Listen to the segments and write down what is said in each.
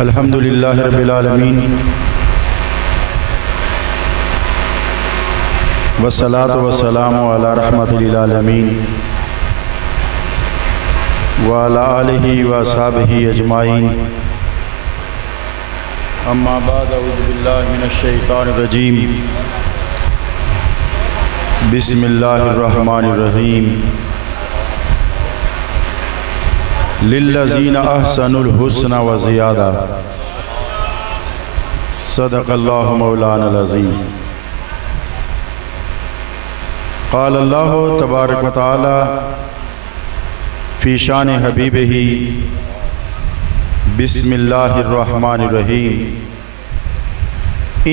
الحمد للہ رب العالمین والصلاة والسلام علی رحمت للعالمین وعلی آلہ واصحابہ اجمعین اما بعد اعوذ باللہ من الشیطان الرجیم بسم اللہ الرحمن الرحیم للذین احسنوا الحسن وزیادہ صدق اللہ مولانا العظیم قال اللہ تبارک و تعالی فی شان حبیبہ بسم اللہ الرحمن الرحیم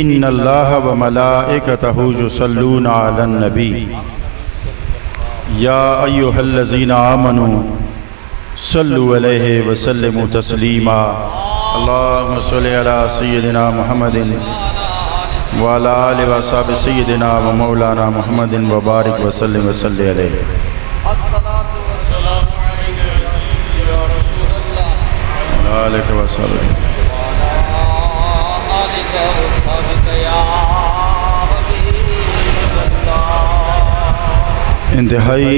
ان اللہ و ملائکتہ یصلون علی النبی یا ایہا الذین آمنوا صلو علیہ وسلم تسلیما اللہم صلی علی سیدنا محمد وعلی آلہ وصحبہ سیدنا و مولانا محمد وبارک وسلم وصلی علیہ الصلاة والسلام علیکہ یا رسول اللہ وعلی آلہ وصحبہ وعلی آلہ وصحبہ یا حبیب اللہ۔ انتہائی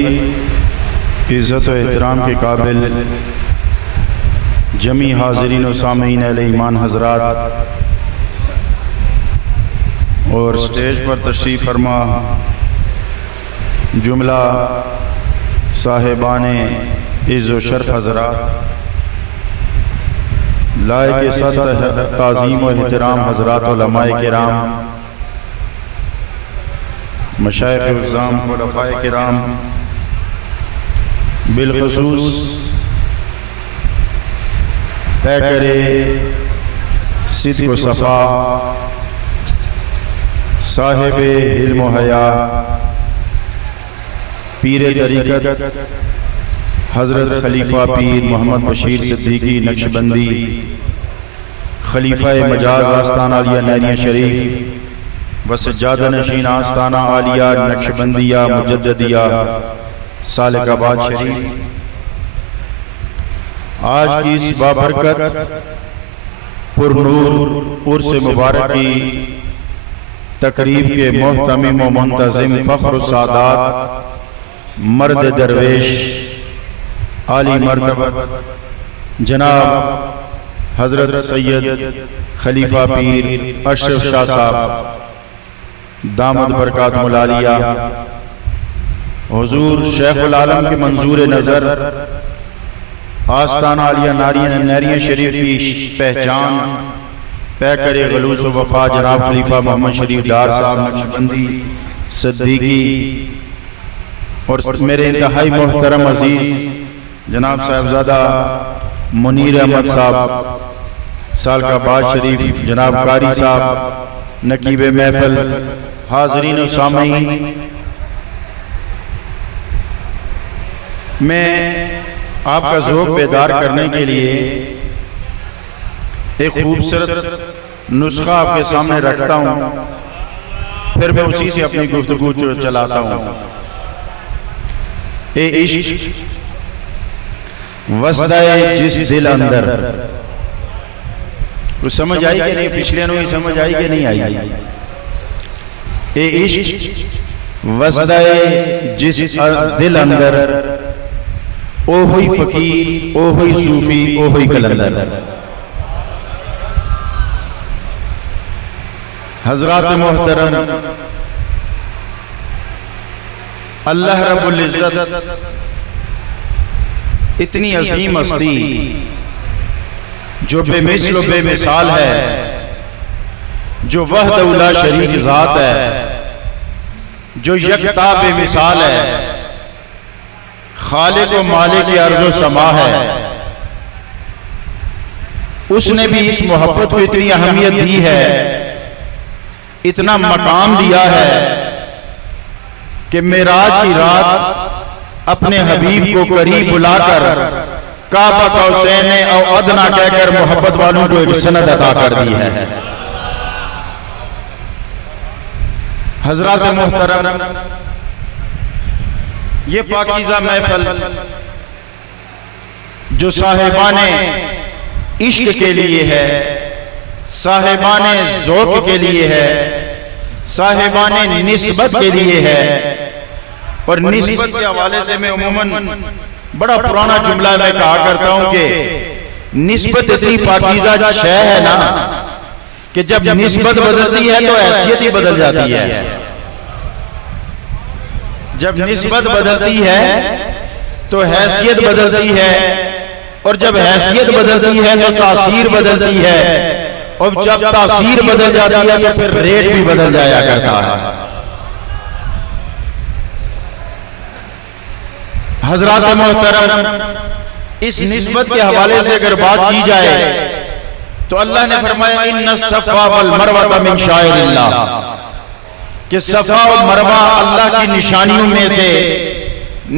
عزت و احترام کے قابل جمی حاضرین و سامعین اہل ایمان حضرات اور سٹیج پر تشریف فرما جملہ صاحبان عز و شرف حضرات، لائق صد تعظیم و احترام حضرات علماء کرام، مشائخ عظام، خلفاء کرام، بالخصوص پیکر صدق و صفا، صاحب علم و حیا، پیر طریقت حضرت خلیفہ پیر محمد بشیر صدیقی نقشبندی، خلیفہ مجاز آستانہ عالیہ نہریہ شریف و سجادہ نشین آستانہ عالیہ نقشبندیہ مجددیہ سالک آباد شریف، آج کی اس بابرکت پر نور عرس مبارک کی تقریب کے محتمم و منتظم فخر السادات مرد درویش عالی مرتبت جناب حضرت سید خلیفہ پیر اشرف شاہ صاحب دامت برکاتہم العالیہ، حضور شیخ العالم کے منظور نظر آستانہ عالیہ نہریہ شریف کی پہچان پیکر غلوث و وفا جناب خلیفہ محمد شریف ڈار صاحب نقشبندی صدیقی، اور میرے انتہائی محترم عزیز جناب صاحبزادہ منیر احمد صاحب سالک آباد شریف، جناب قاری صاحب نقیب محفل، حاضرین و سامعین، میں آپ کا ذوق بیدار کرنے کے لیے ایک خوبصورت نسخہ آپ کے سامنے رکھتا ہوں، پھر میں اسی سے اپنی گفتگو چلاتا ہوں۔ اے عشق وسدہ جس دل اندر، کچھ سمجھ آئی کہ نہیں؟ پچھلے انہوں ہی سمجھ آئی کہ نہیں آئی؟ اے عشق وسدہ جس دل اندر، او ہوئی فقیر، او ہوئی صوفی، او ہوئی کلندر۔ حضرات محترم، اللہ رب العزت اتنی عظیم ہستی جو بے مثل و بے مثال ہے، جو وحدہ لا شریک ذات ہے، جو یکتا بے مثال ہے، خالق و مالک ارض و سما ہے، اس نے بھی اس محبت کو اتنی اہمیت دی ہے، اتنا مقام دیا ہے کہ معراج کی رات اپنے حبیب کو قریب بلا کر کعبہ قوسین او ادنا کہہ کر محبت والوں کو ایک سند عطا کر دی ہے۔ حضرات محترم، یہ پاکیزہ محفل جو صاحبان عشق کے لیے ہے، صاحبان ذوق کے لیے ہے، صاحبان نسبت کے لیے ہے۔ اور نسبت کے حوالے سے میں عموماً بڑا پرانا جملہ میں کہا کرتا ہوں کہ نسبت اتنی پاکیزہ شے ہے نا کہ جب نسبت بدلتی ہے تو حیثیت ہی بدل جاتی ہے۔ جب نسبت بدلتی ہے تو حیثیت بدلتی ہے، اور جب حیثیت بدلتی ہے تو تاثیر بدلتی ہے، اور جب تاثیر بدل جاتی ہے تو پھر ریٹ بھی بدل جایا کرتا ہے۔ حضرات محترم، اس نسبت کے حوالے سے اگر بات کی جائے تو اللہ نے فرمایا ان الصفا والمروہ من شعائر اللہ، کہ صفا اور مروہ اللہ کی نشانیوں میں سے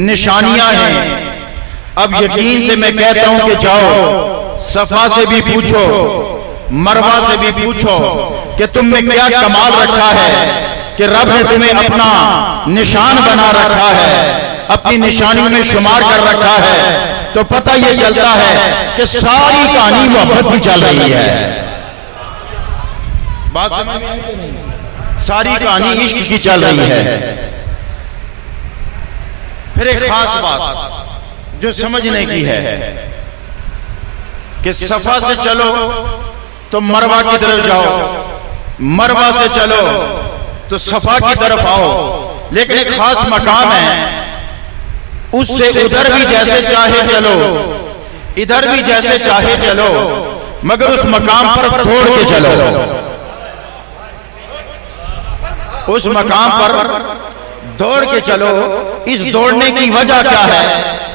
نشانیاں ہیں۔ اب یقین سے میں کہتا ہوں کہ جاؤ صفا سے بھی پوچھو، مروہ سے بھی پوچھو کہ تم میں کیا کمال رکھا ہے کہ رب نے تمہیں اپنا نشان بنا رکھا ہے، اپنی نشانیوں میں شمار کر رکھا ہے، تو پتہ یہ چلتا ہے کہ ساری کہانی محبت کی چل رہی ہے۔ بات سمجھ میں آئی کہ نہیں؟ ساری کہانی عشق کی چل رہی ہے۔ پھر ایک خاص بات جو سمجھنے کی ہے کہ صفا سے چلو تو مروہ کی طرف جاؤ، مروہ سے چلو تو صفا کی طرف آؤ، لیکن ایک خاص مقام ہے، اس سے ادھر بھی جیسے چاہے چلو، ادھر بھی جیسے چاہے چلو، مگر اس مقام پر دوڑ کے چلو۔ اس مقام پر دوڑ کے چلو۔ اس دوڑنے کی وجہ کیا ہے؟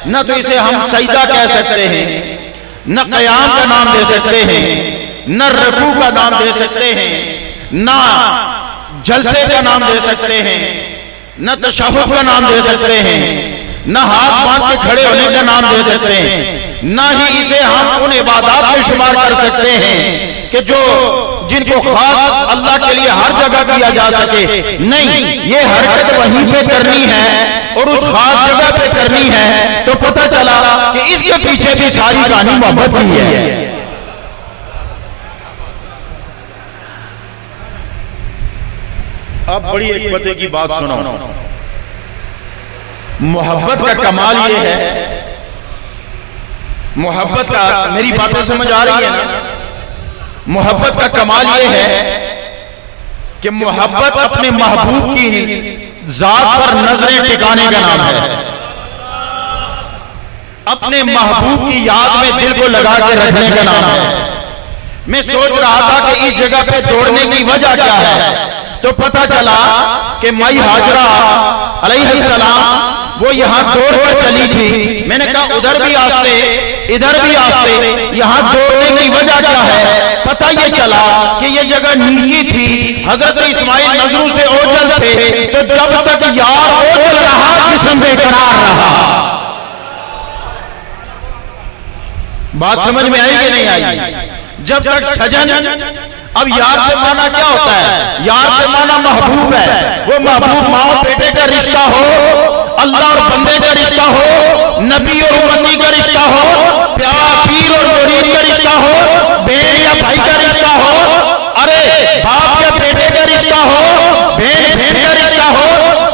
نہ تو اسے ہم سجدہ کہہ سکتے ہیں، نہ قیام کا نام دے سکتے ہیں، نہ رکوع کا نام دے سکتے ہیں، نہ جلسے کا نام دے سکتے ہیں، نہ تشہد کا نام دے سکتے ہیں، نہ ہاتھ باندھ کے کھڑے ہونے کا نام دے سکتے ہیں، نہ ہی اسے ہم ان عبادات میں شمار کر سکتے ہیں کہ جن کو خاص اللہ کے لیے ہر جگہ کیا جا سکے۔ نہیں، یہ حرکت وہیں پہ کرنی ہے اور اس خاص جگہ پہ کرنی ہے، تو پتہ چلا کہ اس کے پیچھے بھی ساری کہانی محبت کی ہے۔ اب بڑی ایک پتے کی بات سنو، محبت کا کمال یہ ہے، محبت کا، میری باتیں سمجھ آ رہی ہے نا؟ محبت کا کمال یہ ہے کہ محبت اپنے محبوب کی ذات پر نظریں ٹکانے کا نام ہے، اپنے محبوب کی یاد میں دل کو لگا کے رکھنے کا نام ہے۔ میں سوچ رہا تھا کہ اس جگہ پہ دوڑنے کی وجہ کیا ہے، تو پتہ چلا کہ مائی ہاجرہ علیہ السلام وہ یہاں دوڑ کر چلی تھی۔ میں نے کہا ادھر بھی آستے، ادھر بھی آستے، یہاں دوڑنے کی وجہ کیا ہے؟ پتہ یہ چلا کہ یہ جگہ نیچی تھی، حضرت اسماعیل نظروں سے اوجھل تھے، تو جب تک یار اوجھل رہا جسم بے قرار رہا۔ بات سمجھ میں آئی کہ نہیں آئی؟ جب تک سجن، اب یار سے معنی کیا ہوتا ہے؟ یار سے معنی محبوب ہے، وہ محبوب ماں اور بیٹے کا رشتہ ہو، اللہ اور بندے کا رشتہ ہو، نبی اور امتی کا رشتہ ہو، پیر اور مرید کا رشتہ ہو، بہن یا بھائی کا رشتہ ہو، ارے باپ یا بیٹے کا رشتہ ہو، بہن کا رشتہ ہو،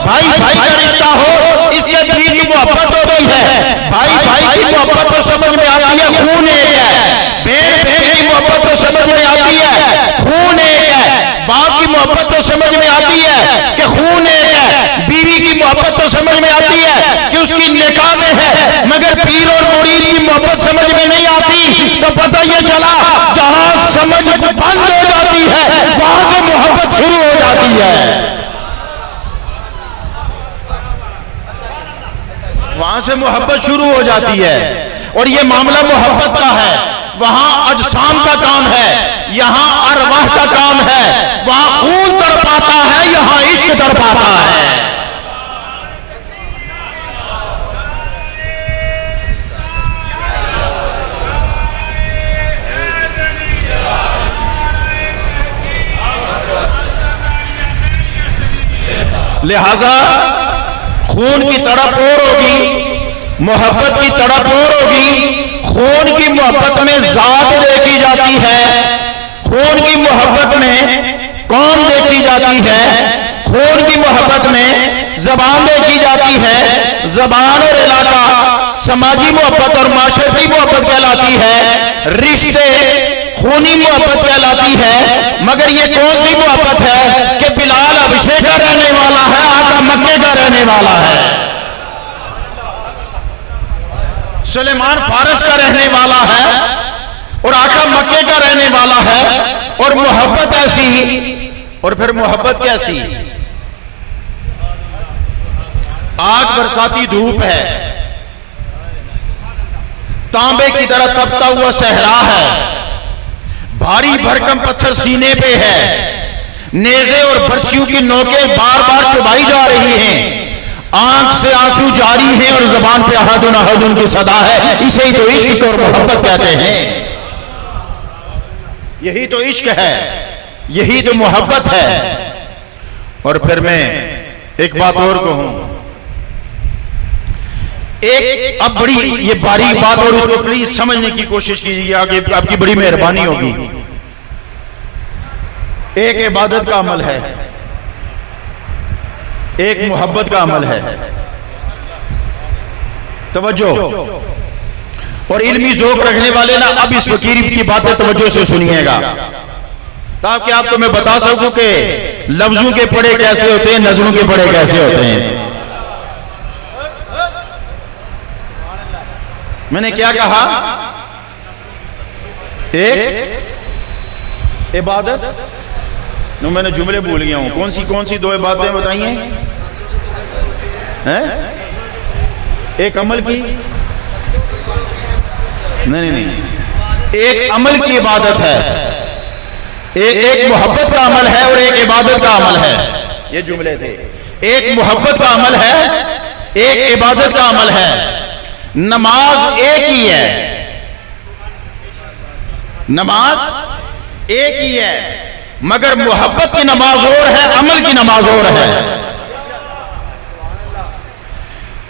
بھائی کا رشتہ ہو، اس کے بیچ کی محبت ہوتی ہے۔ بھائی کی محبت تو سمجھ میں آتی ہے، خون ایک ہے، بہن کی محبت تو سمجھ میں آتی ہے، خون ایک ہے، باپ کی محبت تو سمجھ میں آتی ہے کہ خون ایک ہے، بیوی کی محبت تو سمجھ میں آتی ہے کہ اس کی نکاح میں ہے، مگر پیر اور مرید کی محبت سمجھ میں نہیں آتی۔ تو پتہ یہ چلا جہاں سمجھ بند ہو جاتی ہے وہاں سے محبت شروع ہو جاتی ہے، وہاں سے محبت شروع ہو جاتی ہے۔ اور یہ معاملہ محبت کا ہے، وہاں اجسام کا کام ہے، یہاں ارواح کا کام ہے، وہاں خون تڑپاتا ہے، یہاں عشق تڑپاتا ہے۔ لہذا خون کی تڑپ اور ہوگی، محبت کی تڑپ اور ہوگی، خون کی محبت میں ذات دیکھی جاتی ہے، خون کی محبت میں قوم دیکھی جاتی ہے، خون کی محبت میں زبان دیکھی جاتی ہے، زبان اور علاقہ سماجی محبت اور معاشرتی محبت کہلاتی ہے، رشتے خونی محبت کہلاتی ہے، مگر یہ کون سی محبت ہے کہ بلال حبشے کا رہنے والا ہے، آقا مکے کا رہنے والا ہے، سلیمان فارس کا رہنے والا ہے اور آقا مکے کا رہنے والا ہے، اور محبت ایسی، اور پھر محبت کیسی، آگ برساتی دھوپ ہے، تانبے کی طرح تپتا ہوا صحرا ہے، بھاری بھرکم پتھر سینے پہ ہے، نیزے اور برچھیوں کی نوکیں بار بار چبائی جا رہی ہیں، آنکھ سے آنسو جاری ہیں اور زبان پہ احدن احدن کی صدا ہے، اسے ہی تو عشق اور محبت کہتے ہیں، یہی تو عشق ہے، یہی تو محبت ہے۔ اور پھر میں ایک بات اور کہوں، ایک اب بڑی یہ باریک بات اور اس کو پلیز سمجھنے کی کوشش کیجیے، آگے آپ کی بڑی مہربانی ہوگی۔ ایک عبادت کا عمل ہے، ایک محبت کا عمل ہے، توجہ، اور علمی ذوق رکھنے والے نا اب اس فقیر کی باتیں توجہ سے سنیے گا، تاکہ آپ کو میں بتا سکوں کہ لفظوں کے پڑھے کیسے ہوتے ہیں، نظروں کے پڑھے کیسے ہوتے ہیں۔ میں نے کیا کہا؟ ایک عبادت، نو میں نے جملے بھول گیا ہوں، کون سی دو عبادتیں بتائیے؟ ایک عمل کی، نہیں، ایک عمل کی عبادت ہے، ایک محبت کا عمل ہے اور ایک عبادت کا عمل ہے، یہ جملے تھے، ایک محبت کا عمل ہے، ایک عبادت کا عمل ہے۔ نماز ایک ہی ہے، نماز ایک ہی ہے، مگر محبت کی نماز اور ہے، عمل کی نماز اور ہے۔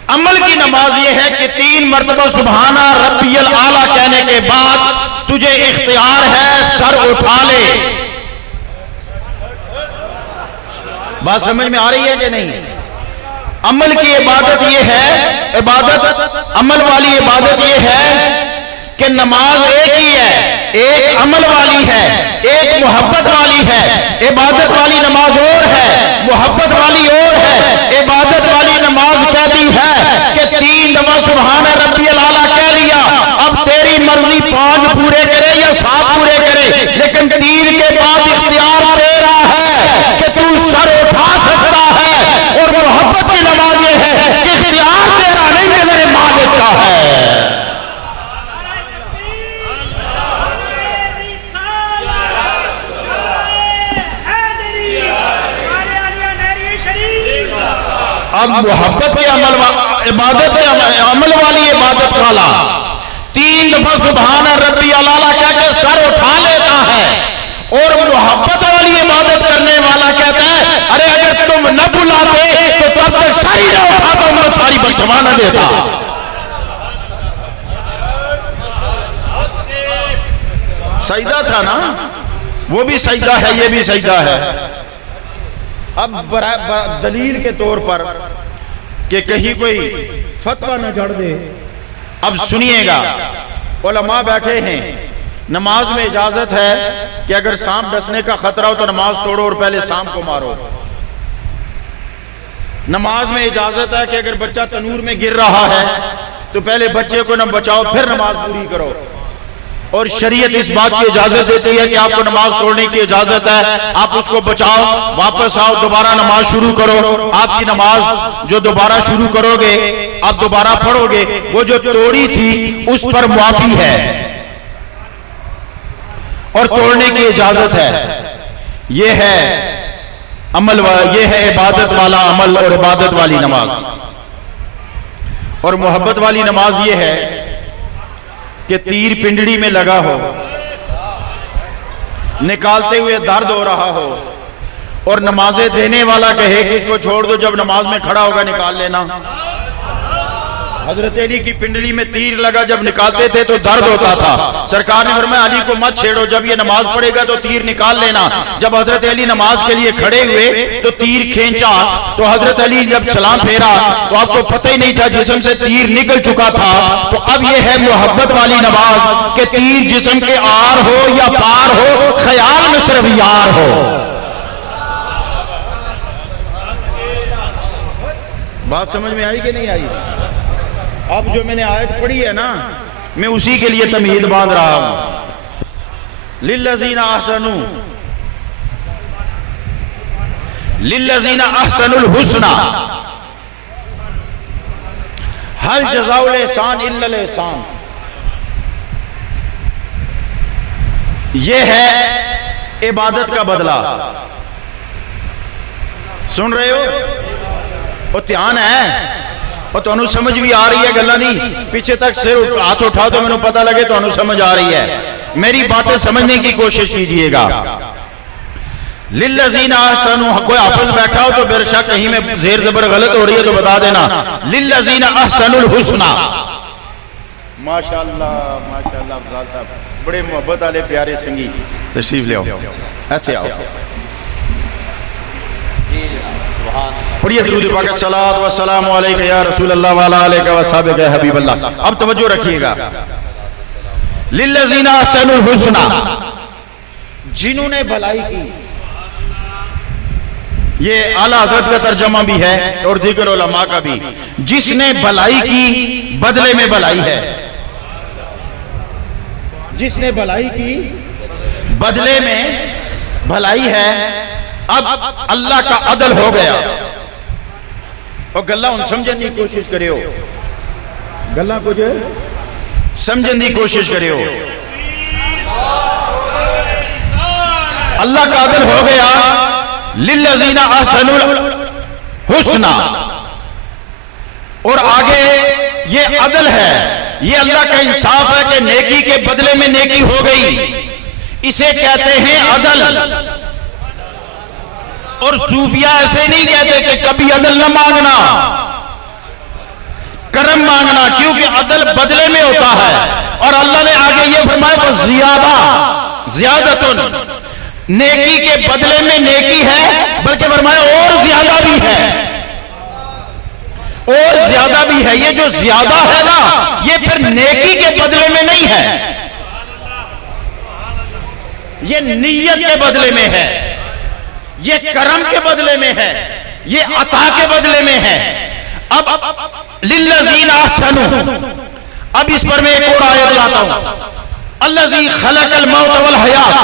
عمل کی نماز یہ ہے کہ 3 مرتبہ سبحانہ ربی الاعلیٰ کہنے کے بعد تجھے اختیار ہے سر اٹھا لے۔ بات سمجھ میں آ رہی ہے کہ نہیں؟ عمل کی عبادت یہ ہے، عمل والی عبادت یہ ہے کہ نماز ایک ہی ہے، ایک عمل والی ہے، ایک محبت والی ہے۔ عبادت والی نماز اور ہے، محبت والی اور ہے۔ عبادت والی نماز کہتی ہے کہ 3 دفعہ سبحان ربی الاعلیٰ کہہ لیا، اب تیری مرضی 5 پورے کرے یا 7 پورے کرے، لیکن 3 کے بعد اختیار تیرا ہے کہ تو سر اٹھا سکتا ہے۔ اور محبت کی نماز یہ ہے کہ اختیار تیرا نہیں کہ میرے مالک کا ہے۔ اب محبت کے عمل والی عبادت والا 3 دفعہ سبحان ربی الاعلیٰ کہہ کے سر اٹھا لیتا ہے، اور محبت والی عبادت کرنے والا کہتا ہے ارے اگر تم نہ بلاتے تو تب تک ساری نہ اٹھاتا، میں ساری بخشوا نہ دیتا۔ سجدہ تھا نا، وہ بھی سجدہ ہے، یہ بھی سجدہ ہے۔ اب دلیل کے طور پر کہ کہیں کوئی فتویٰ نہ جھڑ دے، اب سنیے گا، علماء بیٹھے ہیں، نماز میں اجازت ہے کہ اگر سانپ ڈسنے کا خطرہ ہو تو نماز توڑو اور پہلے سانپ کو مارو۔ نماز میں اجازت ہے کہ اگر بچہ تنور میں گر رہا ہے تو پہلے بچے کو نہ بچاؤ پھر نماز پوری کرو۔ اور شریعت اس بات کی اجازت دیتی ہے کہ آپ کو نماز توڑنے کی اجازت ہے، آپ اس کو بچاؤ، واپس آؤ، دوبارہ نماز شروع کرو۔ آپ کی نماز جو دوبارہ شروع کرو گے، آپ دوبارہ پڑھو گے، وہ جو توڑی تھی اس پر معافی ہے اور توڑنے کی اجازت ہے۔ یہ ہے عمل، یہ ہے عبادت والا عمل اور عبادت والی نماز۔ اور محبت والی نماز یہ ہے کہ تیر پنڈڑی میں لگا ہو، نکالتے ہوئے درد ہو رہا ہو، اور نمازیں دینے والا کہے کہ اس کو چھوڑ دو، جب نماز میں کھڑا ہوگا نکال لینا۔ حضرت علی کی پنڈلی میں تیر لگا، جب نکالتے تھے تو درد ہوتا تھا، سرکار نے فرمایا علی کو مت چھیڑو، جب یہ نماز پڑھے گا تو تیر نکال لینا۔ جب حضرت علی نماز کے لیے کھڑے ہوئے تو تیر کھینچا، تو حضرت علی جب سلام پھیرا تو آپ کو پتہ ہی نہیں تھا، جسم سے تیر نکل چکا تھا۔ تو اب یہ ہے محبت والی نماز کہ تیر جسم کے آر ہو یا پار ہو، خیال میں صرف یار ہو۔ بات سمجھ میں آئی کہ نہیں آئی؟ اب جو میں نے آیت پڑھی ہے نا، میں اسی کے لیے تمہید باندھ رہا ہوں۔ للذین احسنوا الحسنى هل جزاء الاحسان الا الاحسان۔ یہ ہے عبادت کا بدلہ۔ سن رہے ہو؟ وہ دھیان ہے، اور تو انہوں سمجھ بھی آ رہی ہے گلہ نہیں، پیچھے تک سر ہاتھ اٹھاؤ تو میں نے پتہ لگے تو انہوں سمجھ آ رہی ہے۔ میری باتیں سمجھنے کی کوشش کیجئے گا۔ للذین احسنوا، کوئی حافظ بیٹھا ہو تو بے شک کہیں میں زیر زبر غلط ہو رہی ہے تو بتا دینا۔ للذین احسنوا الحسنى۔ ماشاءاللہ ماشاءاللہ افضال صاحب بڑے محبت والے پیارے سنگی، تشریف لے آؤ، ایتھے آؤ، پڑھیے درود پاک الصلاۃ والسلام علیک یا رسول اللہ وعلی آلہ وصحبہ یا حبیب اللہ۔ اب توجہ رکھیے گا۔ للذین احسنوا الحسنى، جنہوں نے بھلائی کی، یہ اعلیٰ حضرت کا ترجمہ بھی ہے اور دیگر علماء کا بھی، جس نے بھلائی کی بدلے میں بھلائی ہے، جس نے بھلائی کی بدلے میں بھلائی ہے۔ اب اللہ کا عدل ہو گیا، اور گلہ ان سمجھنے کی کوشش کرے ہو، گلہ کو جو سمجھنے کی کوشش کرے ہو۔ اللہ کا عدل ہو گیا، للذین احسنوا الحسنى، اور آگے یہ عدل ہے، یہ اللہ کا انصاف ہے کہ نیکی کے بدلے میں نیکی ہو گئی، اسے کہتے ہیں عدل۔ اور صوفیہ ایسے نہیں کہتے کہ کبھی عدل نہ مانگنا، کرم مانگنا، کیونکہ عدل بدلے میں ہوتا ہے۔ اور اللہ نے آگے یہ فرمایا وَزِيَادَةٌ، زیادتن، نیکی کے بدلے میں نیکی ہے، بلکہ فرمایا اور زیادہ بھی ہے، اور زیادہ بھی ہے۔ یہ جو زیادہ ہے نا، یہ پھر نیکی کے بدلے میں نہیں ہے، یہ نیت کے بدلے میں ہے، یہ کرم کے بدلے میں ہے، یہ عطا کے بدلے میں ہے۔ اب للذین احسنوا، اب اس پر میں ایک اور آیت لاتا ہوں۔ الذی خلق الموت والحیات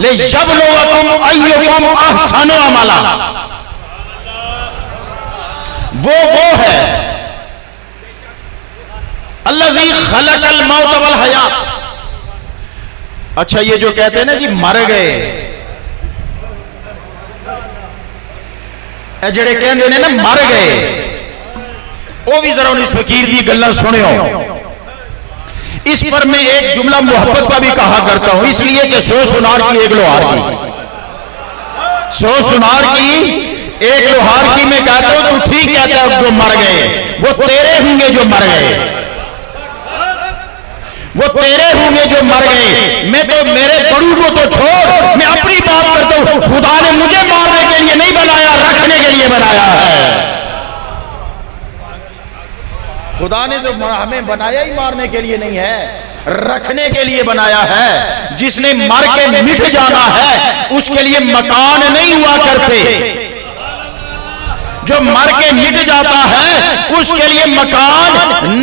لیبلوکم ایکم احسن عملا، وہ ہے الذی خلق الموت والحیات۔ اچھا یہ جو کہتے ہیں نا جی مر گئے، اے جڑے کہندے نے نا مر گئے، وہ بھی ذرا اس فقیر دی گلاں سنے ہو۔ اس پر میں ایک جملہ محبت کا بھی کہا کرتا ہوں، اس لیے کہ سو سنار کی ایک لوہار کی، سو سنار کی ایک لوہار کی میں کہتا ہوں تو ٹھیک کہتا ہے جو مر گئے، وہ تیرے ہوں گے جو مر گئے، وہ تیرے ہوں گے جو مر گئے۔ میں تو میرے بڑوں کو تو چھوڑ، میں اپنی بات کرتا ہوں، خدا نے مجھے مارنے کے لیے نہیں بنایا، رکھنے کے لیے بنایا ہے۔ خدا نے تو ہمیں بنایا ہی مارنے کے لیے نہیں ہے، رکھنے کے لیے بنایا ہے۔ جس نے مر کے مٹ جانا ہے اس کے لیے مکان نہیں ہوا کرتے، جو مر کے مٹ جاتا ہے اس کے لیے مکان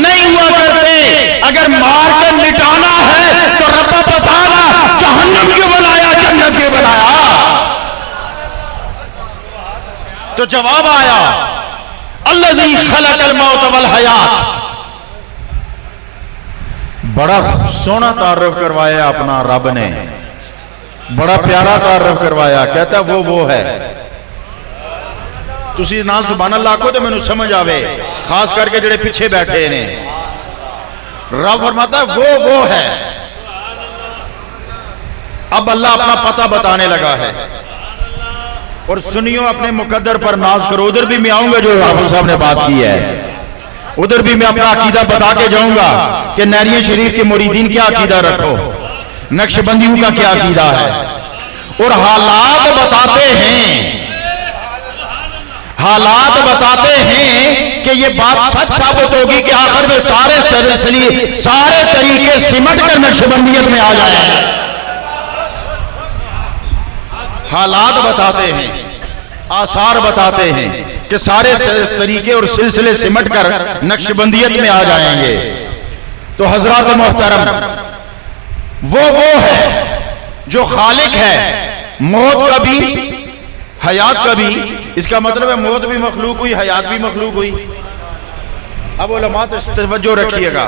نہیں ہوا کرتے۔ اگر مار کے مٹانا ہے تو رب بتانا جہنم کیوں بنایا، جنت کیوں بنایا؟ تو جواب آیا الذی خلق الموت والحیات۔ بڑا سونا تعارف کروایا اپنا رب نے، بڑا پیارا تعارف کروایا، کہتا وہ ہے۔ تسی نا سبحان اللہ کو تو میں نے سمجھ آوے، خاص کر کے جڑے پیچھے بیٹھے نے۔ رب فرماتا ہے وہ ہے۔ اب اللہ اپنا پتہ بتانے لگا ہے، اور سنیوں اپنے مقدر پر ناز کرو۔ ادھر بھی میں آؤں گا جو حافظ صاحب نے بات کی ہے، ادھر بھی میں اپنا عقیدہ بتا کے جاؤں گا کہ نہریہ شریف کے مریدین کیا عقیدہ رکھو، نقشبندیوں کا کیا عقیدہ ہے، اور حالات بتاتے ہیں کہ یہ بات سچ ثابت ہوگی کہ آخر میں سارے طریقے سمٹ کر نقشبندیت میں آ جائیں۔ حالات بتاتے ہیں، آثار بتاتے ہیں کہ سارے طریقے اور سلسلے سمٹ کر نقشبندیت میں آ جائیں گے۔ تو حضرات محترم، وہ ہے جو خالق ہے، موت کا بھی حیات کا بھی۔ اس کا مطلب ہے موت بھی مخلوق ہوئی، حیات بھی مخلوق ہوئی۔ اب علماء توجہ رکھیے گا،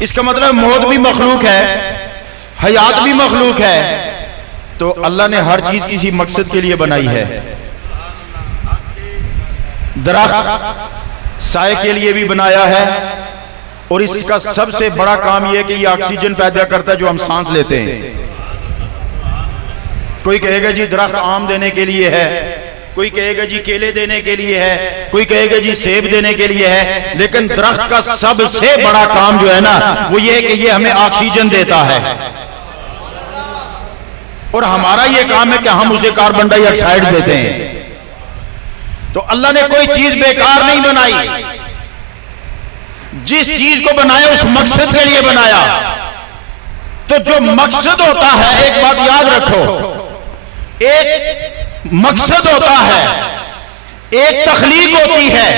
اس کا مطلب موت بھی مخلوق ہے، حیات بھی مخلوق ہے۔ تو اللہ نے ہر چیز کسی مقصد کے لیے بنائی ہے۔ درخت سائے کے لیے بھی بنایا ہے، اور اس کا سب سے بڑا کام یہ ہے کہ یہ آکسیجن پیدا کرتا ہے جو ہم سانس لیتے ہیں۔ کوئی کہے گا جی درخت آم دینے کے لیے ہے، کوئی کہے گا جی کیلے دینے کے لیے ہے، کوئی کہے گا جی سیب دینے کے لیے ہے، لیکن درخت کا سب سے بڑا کام جو ہے نا وہ یہ ہے کہ یہ ہمیں آکسیجن دیتا ہے، اور ہمارا یہ کام ہے کہ ہم اسے کاربن ڈائی آکسائیڈ دیتے ہیں۔ تو اللہ نے کوئی چیز بیکار نہیں بنائی، جس چیز کو بنایا اس مقصد کے لیے بنایا۔ تو جو مقصد ہوتا ہے، ایک بات یاد رکھو، ایک مقصد ہوتا ہے، ایک تخلیق ہوتی ہے۔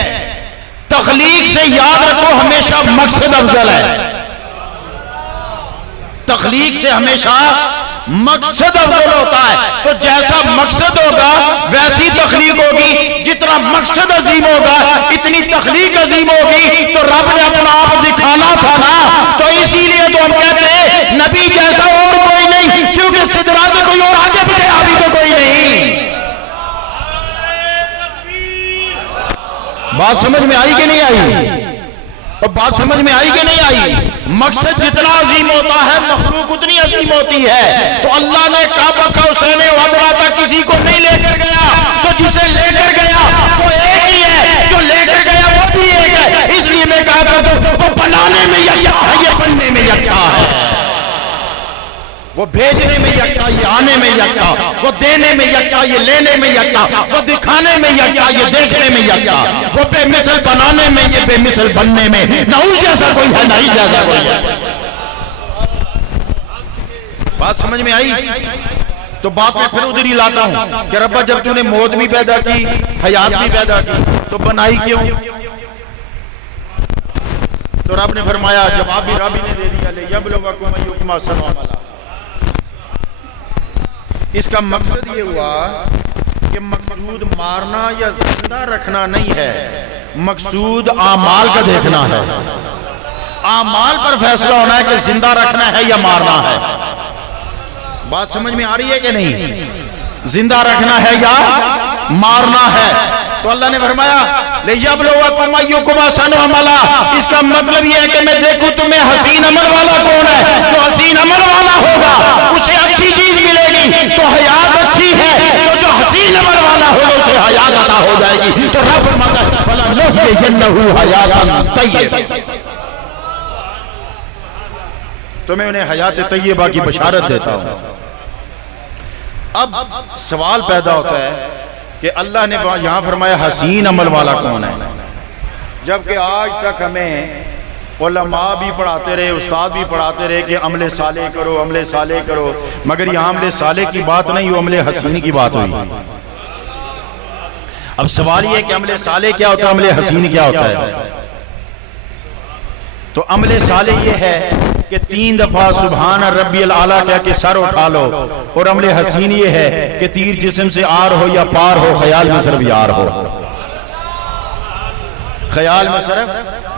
تخلیق سے یاد رکھو ہمیشہ مقصد افضل ہے، تخلیق سے ہمیشہ مقصد افضل ہوتا ہے۔ تو جیسا مقصد ہوگا ویسی تخلیق ہوگی، جتنا مقصد عظیم ہوگا اتنی تخلیق عظیم ہوگی۔ تو رب نے اپنا آپ دکھانا تھا نا، تو اسی لیے تو ہم کہتے ہیں نبی جیسا اور کوئی نہیں، کیونکہ سدرا سے کوئی اور آگے بھی گیا ابھی تو کوئی نہیں۔ بات سمجھ میں آئی کہ نہیں آئی؟ اور بات سمجھ میں آئی کہ نہیں آئی؟ مقصد جتنا عظیم ہوتا ہے مخلوق اتنی عظیم ہوتی ہے۔ تو اللہ نے کعبہ کا حسین وادرا تک کسی کو نہیں لے کر گیا، تو جسے لے کر گیا وہ ایک ہی ہے، جو لے کر گیا وہ بھی ایک ہے۔ اس لیے میں کہا کرتا ہوں وہ بنانے میں یکتا ہے، یہ بننے میں یکتا ہے، وہ بھیجنے میں یکتا، یہ آنے میں یکتا، وہ دینے میں یکتا، یہ لینے میں یکتا، وہ دکھانے میں یکتا، یہ دیکھنے میں یکتا، وہ بے مثل بنانے میں، یہ بے مثل بننے میں۔ نہ اس جیسا کوئی ہے، نہ ہی جیسا کوئی ہے۔ بات سمجھ میں آئی؟ تو بات میں پھر ادھر ہی لاتا ہوں کہ ربا جب تو نے موت بھی پیدا کی، حیات بھی پیدا کی، تو بنائی کیوں؟ تو رب نے فرمایا، جواب بھی رب نے دے دیا، لِيَبْلُوَكُمْ أَيُّكُمْ أَحْسَنُ عَمَلًا۔ اس کا مقصد یہ ہوا کہ مقصود مارنا یا زندہ رکھنا نہیں ہے، مقصود اعمال کا دیکھنا ہے۔ اعمال پر فیصلہ ہونا ہے کہ زندہ رکھنا ہے یا مارنا ہے۔ بات سمجھ میں آ رہی ہے کہ نہیں؟ زندہ رکھنا ہے یا مارنا ہے۔ تو اللہ نے فرمایا لِيَبْلُوَكُمْ أَيُّكُمْ أَحْسَنُ عَمَلًا۔ اس کا مطلب یہ ہے کہ میں دیکھوں تمہیں حسین عمل والا کون ہے۔ جو حسین عمل والا ہوگا اسے اچھی چیز ملے گی، تو حیات اچھی ہے۔ تو جو حسین عمل والا ہوگا اسے حیات عطا ہو جائے گی۔ تو رب فرماتا ہے فَلَنُحْيِيَنَّهُ حَيَاةً طَيِّبَةً، تو میں انہیں حیات طیبہ کی بشارت دیتا ہوں۔ اب سوال پیدا ہوتا ہے کہ اللہ نے یہاں فرمایا حسین عمل والا کون ہے، جبکہ آج تک ہمیں علماء بھی پڑھاتے رہے، استاد بھی پڑھاتے رہے کہ عمل صالح کرو، عمل صالح کرو، مگر یہاں عمل صالح کی بات نہیں، وہ عمل حسین کی بات ہوئی۔ اب سوال یہ ہے کہ عمل صالح کیا ہوتا ہے، عمل حسین کیا ہوتا ہے؟ تو عمل صالح یہ ہے کہ 3 دفعہ سبحان ربی العالی کہہ کے سر اٹھا لو، اور عمل حسین یہ ہے کہ تیر جسم سے آر ہو یا پار ہو، خیال میں صرف یار ہو، خیال میں صرف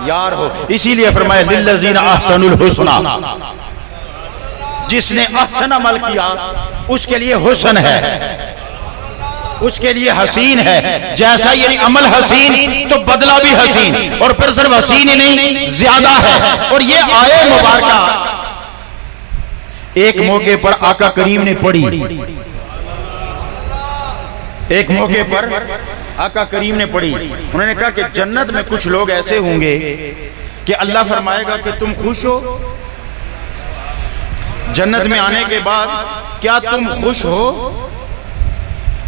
یار ہو۔ اسی لیے فرمایا للذین احسنوا الحسنی، جس نے احسن عمل کیا اس کے لیے حسن ہے، اس کے لیے حسین ہے۔ جیسا یعنی عمل حسین تو بدلہ بھی حسین، اور پھر صرف حسین ہی نہیں زیادہ ہے۔ اور یہ آیے مبارکہ ایک موقع پر آقا کریم نے پڑھی، ایک موقع پر آقا کریم نے پڑھی، انہوں نے کہا کہ جنت میں کچھ لوگ ایسے ہوں گے کہ اللہ فرمائے گا کہ تم خوش ہو جنت میں آنے کے بعد، کیا تم خوش ہو؟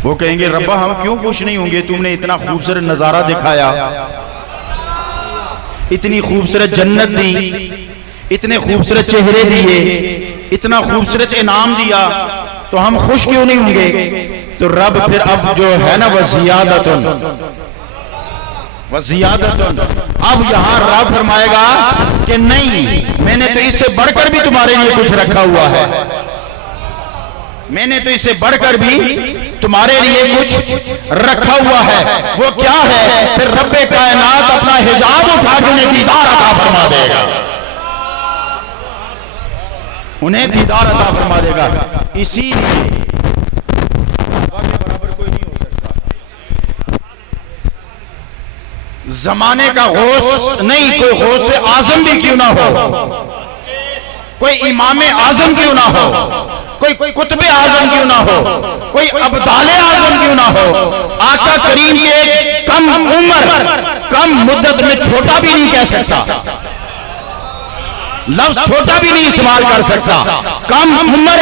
وہ کہیں گے ربا ہم کیوں خوش نہیں ہوں گے، تم نے اتنا خوبصورت نظارہ دکھایا، اتنی خوبصورت جنت دی، اتنے خوبصورت چہرے دیے، اتنا خوبصورت انعام دیا، تو ہم خوش کیوں نہیں ہوں گے؟ تو رب پھر اب جو ہے نا وزیادتن، اب یہاں رب فرمائے گا کہ نہیں، میں نے تو اس سے بڑھ کر بھی تمہارے لیے کچھ رکھا ہوا ہے، میں نے تو اس سے بڑھ کر بھی تمہارے لیے کچھ رکھا ہوا ہے۔ وہ کیا ہے؟ پھر رب کائنات اپنا حجاب اٹھا کے انہیں دیدار عطا فرما دے گا، انہیں دیدار عطا فرما دے گا۔ اسی لیے برابر کوئی نہیں ہو سکتا، زمانے کا غوث نہیں، کوئی غوث اعظم بھی کیوں نہ ہو، کوئی امام اعظم کیوں نہ ہو، کوئی قطب اعظم کیوں نہ ہو، کوئی ابدال اعظم کیوں نہ ہو، آقا کریم کے کم عمر کم مدت میں چھوٹا بھی نہیں کہہ سکتا، لفظ چھوٹا بھی نہیں استعمال کر سکتا، کم عمر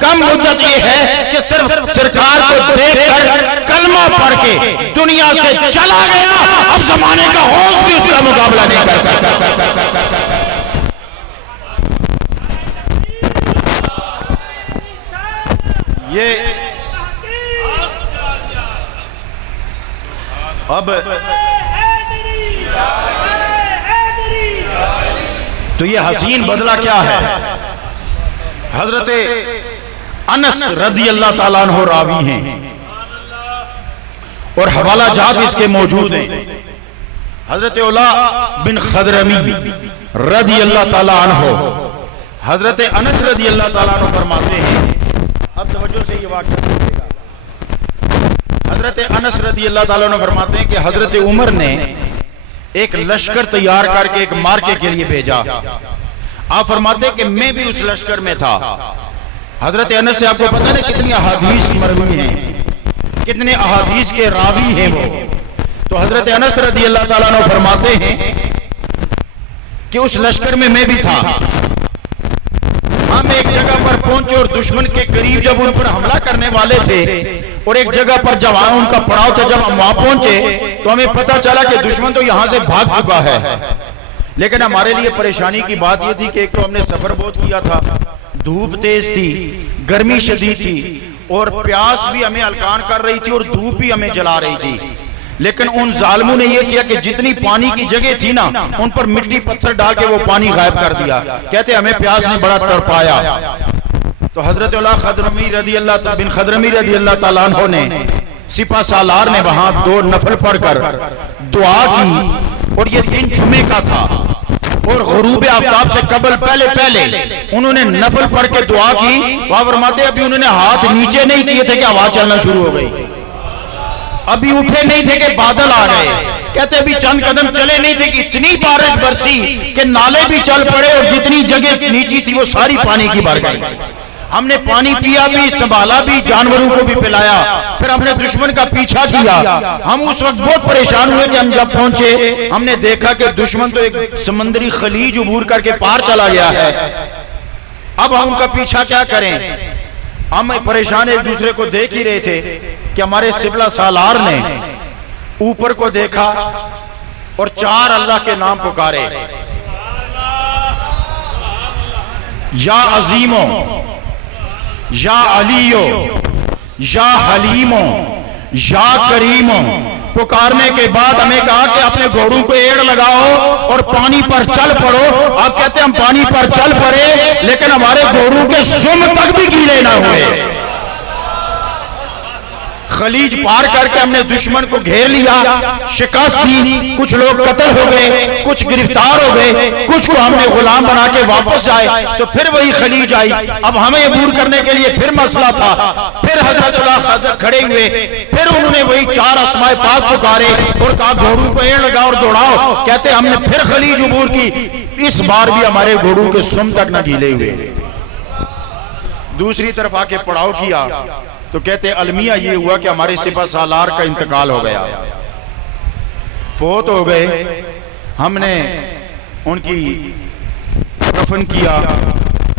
کم مدت یہ ہے کہ صرف سرکار کو دیکھ کر کلمہ پڑھ کے دنیا سے چلا گیا، اب زمانے کا غوث بھی اس کا مقابلہ نہیں کر سکتا۔ یہ اب تو یہ حسین بدلہ کیا ہے؟ حضرت انس رضی اللہ تعالیٰ عنہ راوی ہیں اور حوالہ جات اس کے موجود ہیں۔ حضرت علا بن خضرمی رضی اللہ تعالیٰ عنہ، حضرت انس رضی اللہ تعالیٰ عنہ فرماتے ہیں، اب توجہ سے یہ واقعہ سنیے گا۔ حضرت انس رضی اللہ تعالیٰ عنہ فرماتے ہیں کہ حضرت عمر نے ایک لشکر تیار کر کے ایک مارکے کے لیے بھیجا۔ آپ فرماتے ہیں کہ میں بھی اس لشکر میں تھا۔ حضرت انس سے آپ کو پتہ نہیں کتنی احادیث مروی ہیں، کتنے احادیث کے راوی ہیں وہ۔ تو حضرت انس رضی اللہ تعالیٰ عنہ فرماتے ہیں کہ اس لشکر میں بھی تھا۔ ہم ایک جگہ پر پہنچے اور دشمن کے قریب جب ان پر حملہ کرنے والے تھے، اور ایک جگہ پر جب ان کا پڑاؤ تھا، جب ہم وہاں پہنچے تو ہمیں پتہ چلا کہ دشمن تو یہاں سے بھاگ چکا ہے، لیکن ہمارے لیے پریشانی کی بات یہ تھی کہ ایک تو ہم نے سفر بہت کیا تھا، دھوپ تیز تھی، گرمی شدید تھی، اور پیاس بھی ہمیں ہلکان کر رہی تھی اور دھوپ بھی ہمیں جلا رہی تھی۔ لیکن ان ظالموں نے یہ کیا کہ جتنی پانی کی جگہ تھی نا، ان پر مٹی پتھر ڈال کے وہ پانی غائب کر دیا۔ کہتے ہمیں پیاس نے بڑا تڑپایا۔ تو حضرت علا بن خضرمی رضی اللہ تعالیٰ عنہ نے، سپہ سالار نے وہاں 2 نفل پڑھ کر دعا کی، اور یہ دن جمعے کا تھا اور غروب آفتاب سے قبل پہلے انہوں نے نفل پڑھ کے دعا کی۔ وہ فرماتے ابھی انہوں نے ہاتھ نیچے نہیں کیے تھے کہ ہوا چلنا شروع ہو گئی، ابھی اٹھے نہیں تھے کہ بادل آ گئے، کہتے ابھی چند قدم چلے نہیں تھے کہ اتنی بارش برسی کہ نالے بھی چل پڑے اور جتنی جگہ نیچی تھی وہ ساری پانی کی بھر گئی۔ ہم نے پانی پیا بھی، سنبھالا بھی، جانوروں کو بھی پلایا، پھر ہم نے دشمن کا پیچھا کیا۔ ہم اس وقت بہت پریشان ہوئے کہ ہم جب پہنچے ہم نے دیکھا کہ دشمن تو ایک سمندری خلیج عبور کر کے پار چلا گیا ہے، اب ہم ان کا پیچھا کیا کریں؟ ہم پریشان ایک دوسرے کو دیکھ ہی رہے تھے کہ ہمارے سپہ سالار نے اوپر کو دیکھا اور 4 اللہ کے نام پکارے، یا عظیمو، یا علیو، یا حلیمو، یا کریمو۔ پکارنے کے بعد ہمیں کہا کہ اپنے گھوڑوں کو ایڑ لگاؤ اور پانی پر چل پڑو۔ آپ کہتے ہیں ہم پانی پر چل پڑے لیکن ہمارے گھوڑوں کے سم تک بھی گیلے نہ ہوئے۔ خلیج پار کر کے ہم نے دشمن کو گھیر لیا، شکست دی، کچھ لوگ قتل ہو گئے، کچھ گرفتار ہو گئے، کچھ کو ہم نے غلام بنا کے واپس آئے۔ تو پھر وہی خلیج آئی، اب ہمیں عبور کرنے کے لیے پھر مسئلہ تھا۔ پھر حضرت اللہ کھڑے ہوئے، پھر انہوں نے وہی 4 اسماء پاک پکارے اور کہا گھوڑوں کو ایڑ لگاؤ اور دوڑاؤ۔ کہتے ہم نے پھر خلیج عبور کی، اس بار بھی ہمارے گھوڑوں کے سم تک نہ گیلے ہوئے۔ دوسری طرف آ کے پڑاؤ کیا تو کہتے المیہ یہ ہوا کہ ہمارے سپہ سالار کا انتقال ہو گیا، فوت ہو گئے، ہم نے ان کی دفن کیا،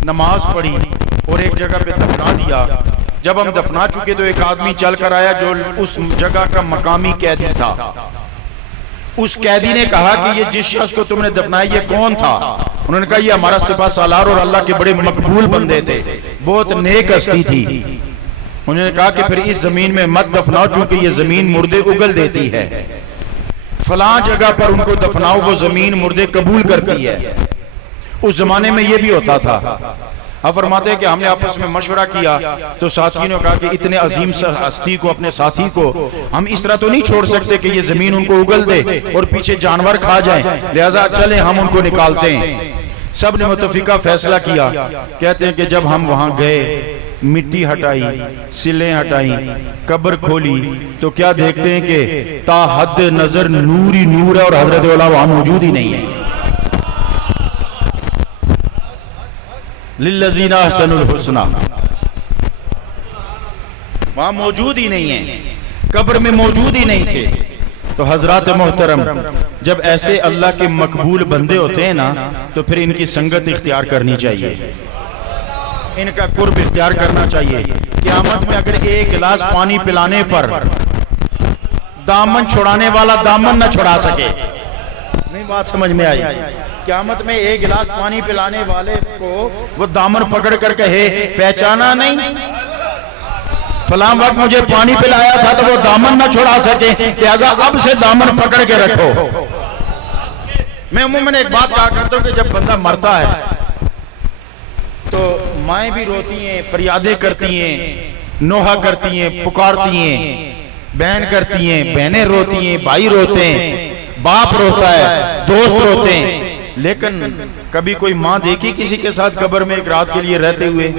نماز پڑھی اور ایک جگہ پہ دفنا دیا۔ جب ہم دفنا چکے تو ایک آدمی چل کر آیا جو اس جگہ کا مقامی قیدی تھا۔ اس قیدی نے کہا کہ یہ جس شخص کو تم نے دفنایا یہ کون تھا؟ انہوں نے کہا یہ ہمارا سپہ سالار اور اللہ کے بڑے مقبول بندے تھے، بہت نیک ہستی تھی۔ انہوں نے کہا کہ پھر اس زمین میں مت دفناؤ چونکہ یہ زمین مردے اگل دیتی ہے، فلاں جگہ پر ان کو دفناؤ، وہ زمین مردے قبول کرتی ہے۔ اس زمانے میں یہ بھی ہوتا تھا۔ اب فرماتے ہیں کہ ہم نے آپس میں مشورہ کیا تو ساتھی نے کہا کہ اتنے عظیم ہستی کو، اپنے ساتھی کو ہم اس طرح تو نہیں چھوڑ سکتے کہ یہ زمین ان کو اگل دے اور پیچھے جانور کھا جائیں، لہٰذا چلیں ہم ان کو نکالتے ہیں۔ سب نے متفقہ فیصلہ کیا۔ کہتے ہیں کہ جب ہم وہاں گئے، مٹی ہٹائی، سلیں ہٹائیں، قبر کھولی تو کیا دیکھتے ہیں کہ تا حد نظر نور ہی نور ہے اور حضرت والا وہاں موجود ہی نہیں ہے۔ للذین احسنوا الحسنی، وہاں موجود ہی نہیں ہے، قبر میں موجود ہی نہیں تھے۔ تو حضرات محترم، جب ایسے اللہ کے مقبول بندے ہوتے ہیں نا تو پھر ان کی سنگت اختیار کرنی چاہیے، ان کا قرب اختیار کرنا چاہیے۔ قیامت میں اگر ایک گلاس پانی پلانے پر دامن چھڑانے والا دامن نہ چھڑا سکے، نہیں بات سمجھ میں آئی؟ قیامت میں ایک گلاس پانی پلانے والے کو وہ دامن پکڑ کر کہے پہچانا نہیں، فلاں وقت مجھے پانی پلایا تھا تو وہ دامن نہ چھڑا سکے، لہذا اب سے دامن پکڑ کے رکھو۔ میں عموماً ایک بات کہا کرتا ہوں کہ جب بندہ مرتا ہے تو مائیں بھی روتی ہیں، فریادیں کرتی ہیں، نوحہ کرتی ہیں، پکارتی ہیں، بہن کرتی ہیں، بہنیں روتی ہیں، بھائی روتے ہیں، باپ روتا ہے، دوست روتے ہیں، لیکن کبھی کوئی ماں دیکھی کسی کے ساتھ قبر میں ایک رات کے لیے رہتے ہوئے؟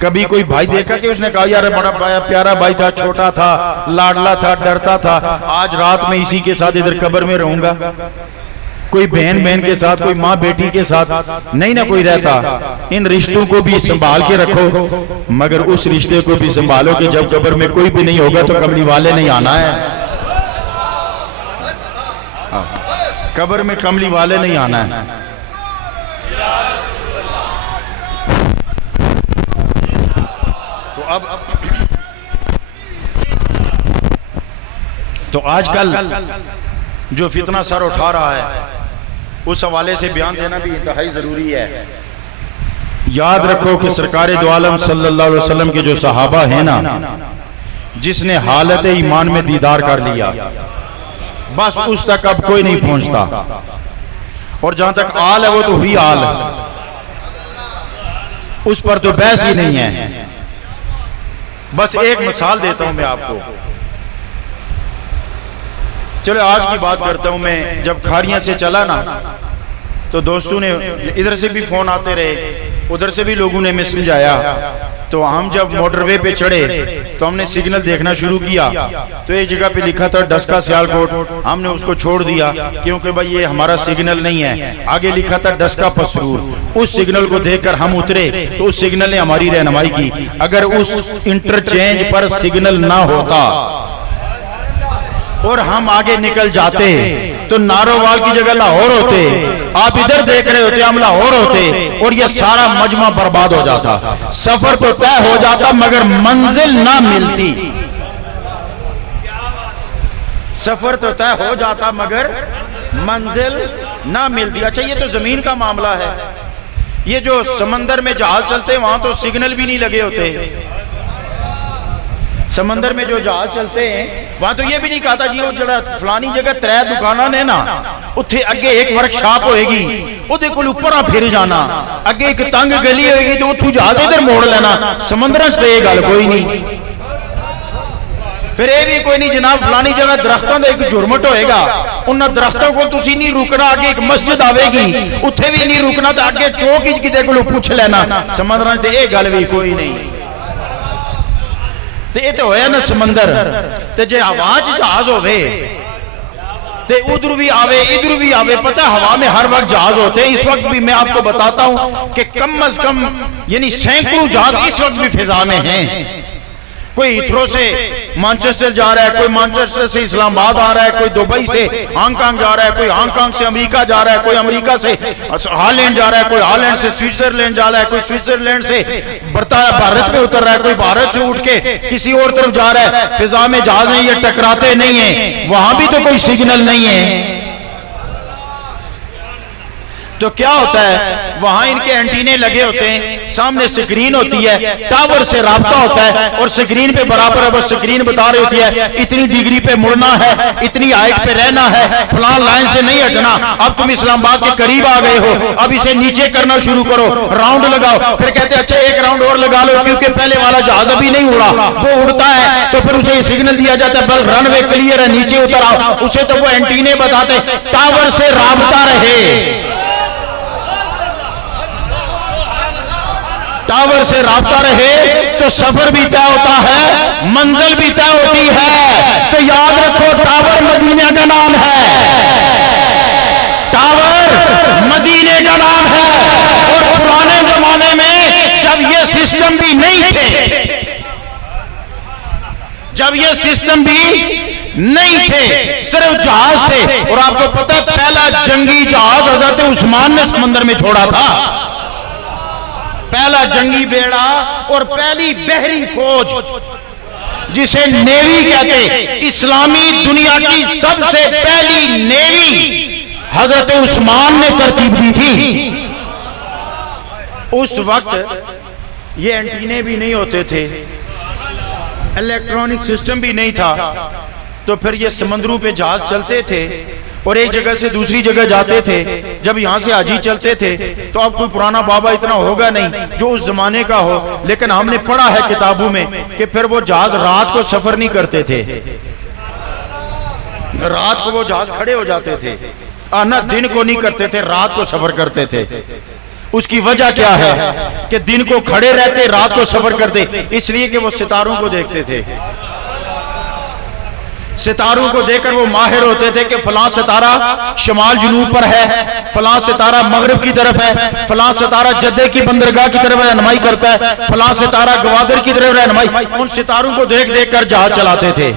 کبھی کوئی بھائی دیکھا کہ اس نے کہا یار بڑا پیارا بھائی تھا، چھوٹا تھا، لاڈلا تھا، ڈرتا تھا، آج رات میں اسی کے ساتھ ادھر قبر میں رہوں گا؟ کوئی بہن کے ساتھ، کوئی ماں بیٹی کے ساتھ نہیں نہ کوئی رہتا۔ ان رشتوں کو بھی سنبھال کے رکھو، مگر اس رشتے کو بھی سنبھالو کہ جب قبر میں کوئی بھی نہیں ہوگا تو کملی والے نہیں آنا ہے، قبر میں کملی والے نہیں آنا ہے۔ تو آج کل جو فتنہ سر اٹھا رہا ہے اس حوالے سے بیان دینا بھی انتہائی ضروری ہے۔ یاد رکھو کہ سرکار دو عالم صلی اللہ علیہ وسلم کے جو صحابہ ہیں نا، جس نے حالت ایمان میں دیدار کر لیا بس اس تک اب کوئی نہیں پہنچتا، اور جہاں تک آل ہے وہ تو ہوئی آل ہے، اس پر تو بحث ہی نہیں ہے۔ بس ایک مثال دیتا ہوں میں آپ کو، چلو آج کی بات کرتا ہوں۔ میں جب کھاریاں سے چلا نا تو دوستوں نے ادھر سے بھی فون آتے رہے، ادھر سے بھی لوگوں نے میسج آیا، تو ہم جب موٹر وے پہ چڑھے تو ہم نے سگنل دیکھنا شروع کیا تو ایک جگہ پہ لکھا تھا ڈسکا سیالکوٹ، ہم نے اس کو چھوڑ دیا کیونکہ بھائی یہ ہمارا سگنل نہیں ہے۔ آگے لکھا تھا ڈسکا پسرور، اس سگنل کو دیکھ کر ہم اترے تو اس سگنل نے ہماری رہنمائی کی۔ اگر اس انٹرچینج پر سگنل نہ ہوتا اور ہم آگے نکل جاتے تو نارووال کی جگہ لاہور ہوتے، آپ ادھر دیکھ رہے ہوتے، ہم لاہور ہوتے، اور یہ سارا مجمع برباد ہو جاتا۔ سفر تو طے ہو جاتا مگر منزل نہ ملتی، سفر تو طے ہو جاتا مگر منزل نہ ملتی۔ اچھا یہ تو زمین کا معاملہ ہے، یہ جو سمندر میں جہاز چلتے وہاں تو سگنل بھی نہیں لگے ہوتے۔ سمندر میں جو جہاز چلتے ہیں وہاں تو یہ بھی نہیں کہتا جی وہ جڑا فلانی جگہ 3 دکاناں نے نا اتھے اگے ایک ورکشاپ ہوئے گی، وہ دے کل اوپر پھر جانا، اگے ایک تنگ گلی ہوئے گی تو اتھو جہاز ادھر موڑ لینا۔ سمندر سے یہ گل کوئی نہیں، پھر یہ بھی کوئی نہیں جناب فلانی جگہ درختوں دے ایک جرمٹ ہوئے گا، انہاں درختوں کو تسی نہیں رکنا، آگے ایک مسجد آوے گی اتھے بھی نہیں رکنا، تو آگے چوک ہی کتے کو پوچھ لینا۔ سمندر سے یہ گل بھی کوئی نہیں، تے تو ہویا نا سمندر، تے جے آواز جہاز ہوئے تے ادھر بھی آوے ادھر بھی آوے، پتہ ہوا میں ہر وقت جہاز ہوتے ہیں۔ اس وقت بھی میں آپ کو بتاتا ہوں کہ کم از کم یعنی سینکڑوں جہاز اس وقت بھی فضا میں ہیں، کوئی ہیتھرو سے مانچسٹر جا رہا ہے، کوئی مانچسٹر سے اسلام آباد آ رہا ہے، کوئی دبئی سے ہانگ کانگ جا رہا ہے، کوئی ہانگ کانگ سے امریکہ جا رہا ہے، کوئی امریکہ سے ہالینڈ جا رہا ہے، کوئی ہالینڈ سے سوئٹزرلینڈ جا رہا ہے، کوئی سوئٹزرلینڈ سے بھارت میں اتر رہا ہے، کوئی بھارت سے اٹھ کے کسی اور طرف جا رہا ہے۔ فضا میں جہاز نہیں، یہ ٹکراتے نہیں ہیں، وہاں بھی تو کوئی سگنل نہیں ہے۔ تو کیا ہوتا ہے وہاں ان کے اینٹینے لگے ہوتے ہیں، سامنے سکرین ہوتی ہے، ٹاور سے رابطہ ہوتا ہے اور سکرین پہ برابر ہے، وہ سکرین بتا رہی ہوتی ہے اتنی ڈگری پہ مڑنا ہے، اتنی ہائٹ پہ رہنا ہے، فلان لائن سے نہیں ہٹنا، اب تم اسلام آباد کے قریب آ گئے ہو، اب اسے نیچے کرنا شروع کرو، راؤنڈ لگاؤ۔ پھر کہتے ہیں اچھا ایک راؤنڈ اور لگا لو کیونکہ پہلے والا جہاز ابھی نہیں اڑا، وہ اڑتا ہے تو پھر اسے سگنل دیا جاتا ہے بل رن وے کلیئر ہے، نیچے اتر آؤ۔ اسے تو وہ اینٹینے بتاتے ٹاور سے رابطہ رہے، ٹاور سے رابطہ رہے تو سفر بھی طے ہوتا ہے، منزل بھی طے ہوتی ہے۔ تو یاد رکھو ٹاور مدینہ کا نام ہے، ٹاور مدینے کا نام ہے۔ اور پرانے زمانے میں جب یہ سسٹم بھی نہیں تھے، جب یہ سسٹم بھی نہیں تھے، صرف جہاز تھے، اور آپ کو پتہ ہے پہلا جنگی جہاز حضرت عثمان نے سمندر میں چھوڑا تھا، پہلا جنگی بیڑا اور پہلی بحری فوج جسے نیوی کہتے، اسلامی دنیا کی سب سے پہلی نیوی حضرت عثمان نے ترتیب دی تھی۔ اس وقت یہ اینٹینے بھی نہیں ہوتے تھے، الیکٹرانک سسٹم بھی نہیں تھا، تو پھر یہ سمندروں پہ جہاز چلتے تھے اور ایک جگہ سے دوسری جگہ جاتے تھے۔ جب یہاں سے حاجی چلتے تھے تو اب کوئی پرانا بابا اتنا ہوگا نہیں جو اس زمانے کا ہو، لیکن ہم نے پڑھا ہے کتابوں میں کہ پھر وہ جہاز رات کو سفر نہیں کرتے تھے، رات کو وہ جہاز کھڑے ہو جاتے تھے، نہ دن کو نہیں کرتے تھے، رات کو سفر کرتے تھے۔ اس کی وجہ کیا ہے کہ دن کو کھڑے رہتے، رات کو سفر کرتے؟ اس لیے کہ وہ ستاروں کو دیکھتے تھے، ستاروں کو دیکھ کر وہ ماہر ہوتے تھے کہ فلاں ستارہ شمال جنوب پر ہے، فلاں ستارہ مغرب کی طرف ہے، فلاں ستارہ جدے کی بندرگاہ کی طرف رہنمائی کرتا ہے، فلاں ستارہ گوادر کی طرف رہنمائی۔ ان ستاروں کو دیکھ دیکھ کر جہاز چلاتے تھے،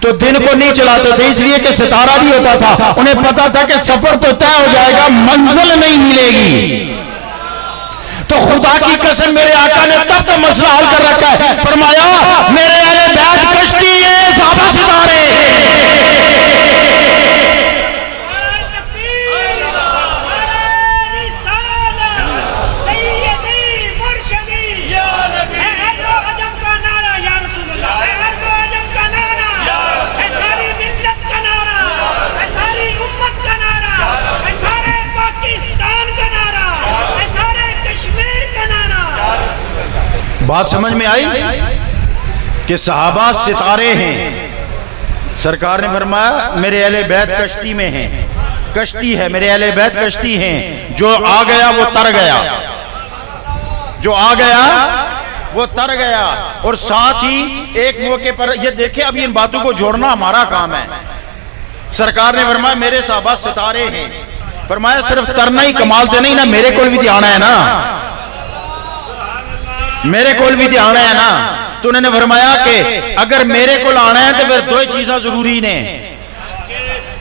تو دن کو نہیں چلاتے تھے اس لیے کہ ستارہ نہیں ہوتا تھا، انہیں پتا تھا کہ سفر تو طے ہو جائے گا، منزل نہیں ملے گی۔ تو خدا کی قسم میرے آقا نے تب تو مسئلہ حل کر رکھا ہے، فرمایا میرے اہل بیت کشتی ہے، صحابہ ستارے۔ بات سمجھ میں آئی کہ صحابہ ستارے ہیں؟ سرکار نے فرمایا میرے اہل بیت کشتی میں ہیں، کشتی ہے، میرے اہل بیت کشتی ہیں، جو آ گیا وہ تر گیا، جو آ گیا وہ تر گیا۔ اور ساتھ ہی ایک موقع پر یہ دیکھیں، اب ان باتوں کو جوڑنا ہمارا کام ہے۔ سرکار نے فرمایا میرے صحابہ ستارے ہیں، فرمایا صرف ترنا ہی کمال تے نہیں نا، میرے کول بھی دھیان ہے نا، میرے کول بھی دھیان ہے نا۔ تو انہوں نے فرمایا کہ اگر میرے کول آنا ہے تو پھر دو چیزاں ضروری نے،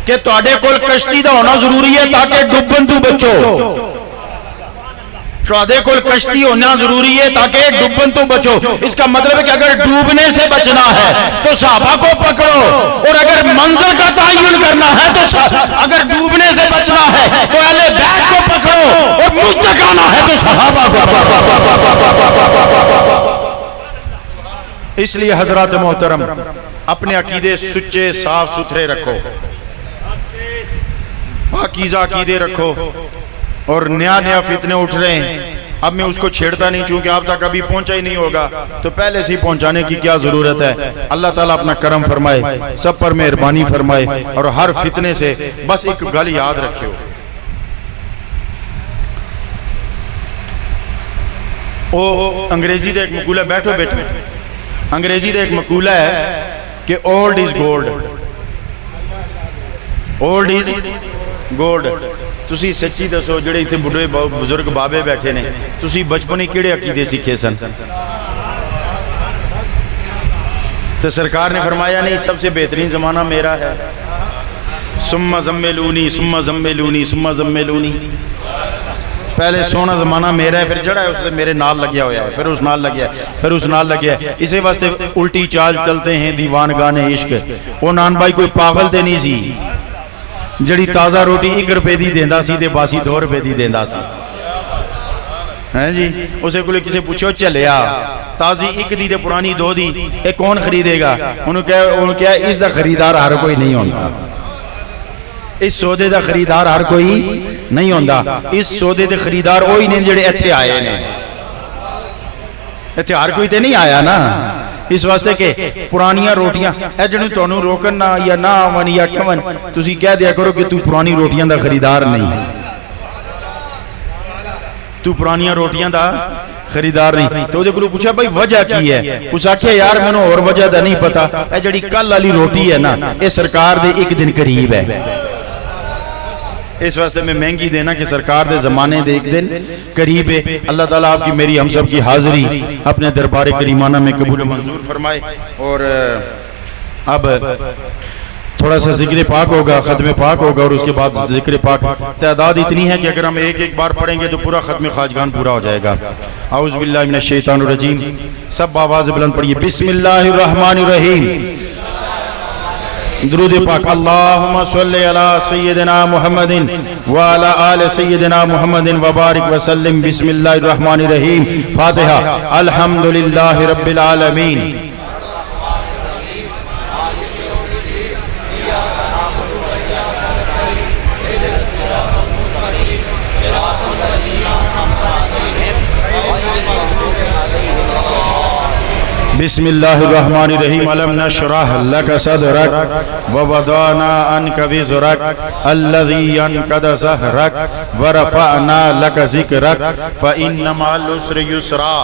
کہ تواڈے کول کشتی دا ہونا ضروری ہے تاکہ ڈوبن تو بچو، تواڈے کول کشتی ہونا ضروری ہے تاکہ ڈوبن تو بچو۔ اس کا مطلب ہے کہ اگر ڈوبنے سے بچنا ہے تو صحابہ کو پکڑو، اور اگر منزل کا تعین کرنا ہے تو اگر ڈوبنے سے بچنا ہے تو اہل بیت کو پکڑو، اور مجھ تک آنا ہے تو صحابہ کو۔ اس لیے حضرات محترم اپنے عقیدے سچے صاف ستھرے رکھو، پاکیزہ عقیدے رکھو، اور نیا نیا فتنے اٹھ رہے ہیں، اب میں اس کو چھیڑتا نہیں چونکہ آپ تک ابھی پہنچا ہی نہیں ہوگا، تو پہلے سے ہی پہنچانے کی کیا ضرورت ہے۔ اللہ تعالیٰ اپنا کرم فرمائے، سب پر مہربانی فرمائے، اور ہر فتنے سے بس ایک گل یاد رکھے ہو، او انگریزی دے ایک مقولہ، بیٹھو بیٹھو، انگریزی دے ایک مقولہ ہے کہ old is gold, old is gold. تسی سچی دسو جڑے ایتھے بڑھے بزرگ بابے بیٹھے نے، تسی بچپن ہی کیڑے عقیدے سیکھے سن؟ تو سرکار نے فرمایا نہیں، سب سے بہترین زمانہ میرا ہے، ثم زملونی ثم زملونی ثم زملونی، پہلے سونا زمانہ میرا ہے، پھر جڑا ہے اس سے میرے نال لگیا ہوا ہے، پھر اس نال لگیا ہے، پھر اس نال لگیا ہے۔ اسی واسطے الٹی چال چلتے ہیں دیوان گانے عشق۔ وہ نان بھائی کوئی پاگل تے نہیں سی جڑی تازہ روٹی 1 روپے دی دیندا سی تے باسی 2 روپے دی دیندا سی، ہیں جی؟ اسے کوئی کسی پوچھو چلیا تازی 1 دی تے پرانی 2 دی، اے کون خریدے گا؟ انہوں کہا اس دا خریدار ہر کوئی نہیں ہوتا، اس سودے دا خریدار ہر کوئی نہیں ہوتا، اس سودے دے خریدار وہی نے جڑے ایتھے آئے نے، ایتھے ہر کوئی تے نہیں آیا نا۔ اس واسطے کہ پرانیاں روٹیاں اے جنوں تانوں روکن نہ یا نہ آون یا کھون، تسی کہہ دیا کرو کہ تو پرانی روٹیاں دا خریدار نہیں، تو پرانیاں روٹیاں دا خریدار نہیں۔ تو دے کو پوچھا بھائی وجہ کی ہے؟ اس آکھیا یار مینوں اور وجہ دا نہیں پتا، اے جڑی کل والی روٹی ہے نا اے سرکار دے 1 دن قریب ہے، اس واسطے میں مہنگی دینا کہ سرکار دے زمانے دے 1 دن قریب ہے۔ اللہ تعالیٰ آپ کی میری ہم سب کی حاضری اپنے دربار کریمانہ میں قبول و منظور فرمائے۔ اور اب تھوڑا سا ذکر پاک ہوگا، ختم پاک ہوگا، اور اس کے بعد ذکر پاک تعداد اتنی ہے کہ اگر ہم ایک بار پڑھیں گے تو پورا ختم خواجگان پورا ہو جائے گا۔ اعوذ باللہ من الشیطان الرجیم، سب آواز بلند پڑھیے، بسم اللہ الرحمن الرحیم، درود پاک۔ اللہم صلی علی سیدنا محمد وعلی آل سیدنا محمد وبارک وسلم، بسم اللہ الرحمن الرحیم، فاتحہ۔ الحمدللہ رب العالمین، بسم اللہ الرحمن الرحیم، علم نشرح لک صدرک ووضعنا عنک وزرک الذی انقض ظہرک ورفعنا لک ذکرک فإن مع العسر یسرا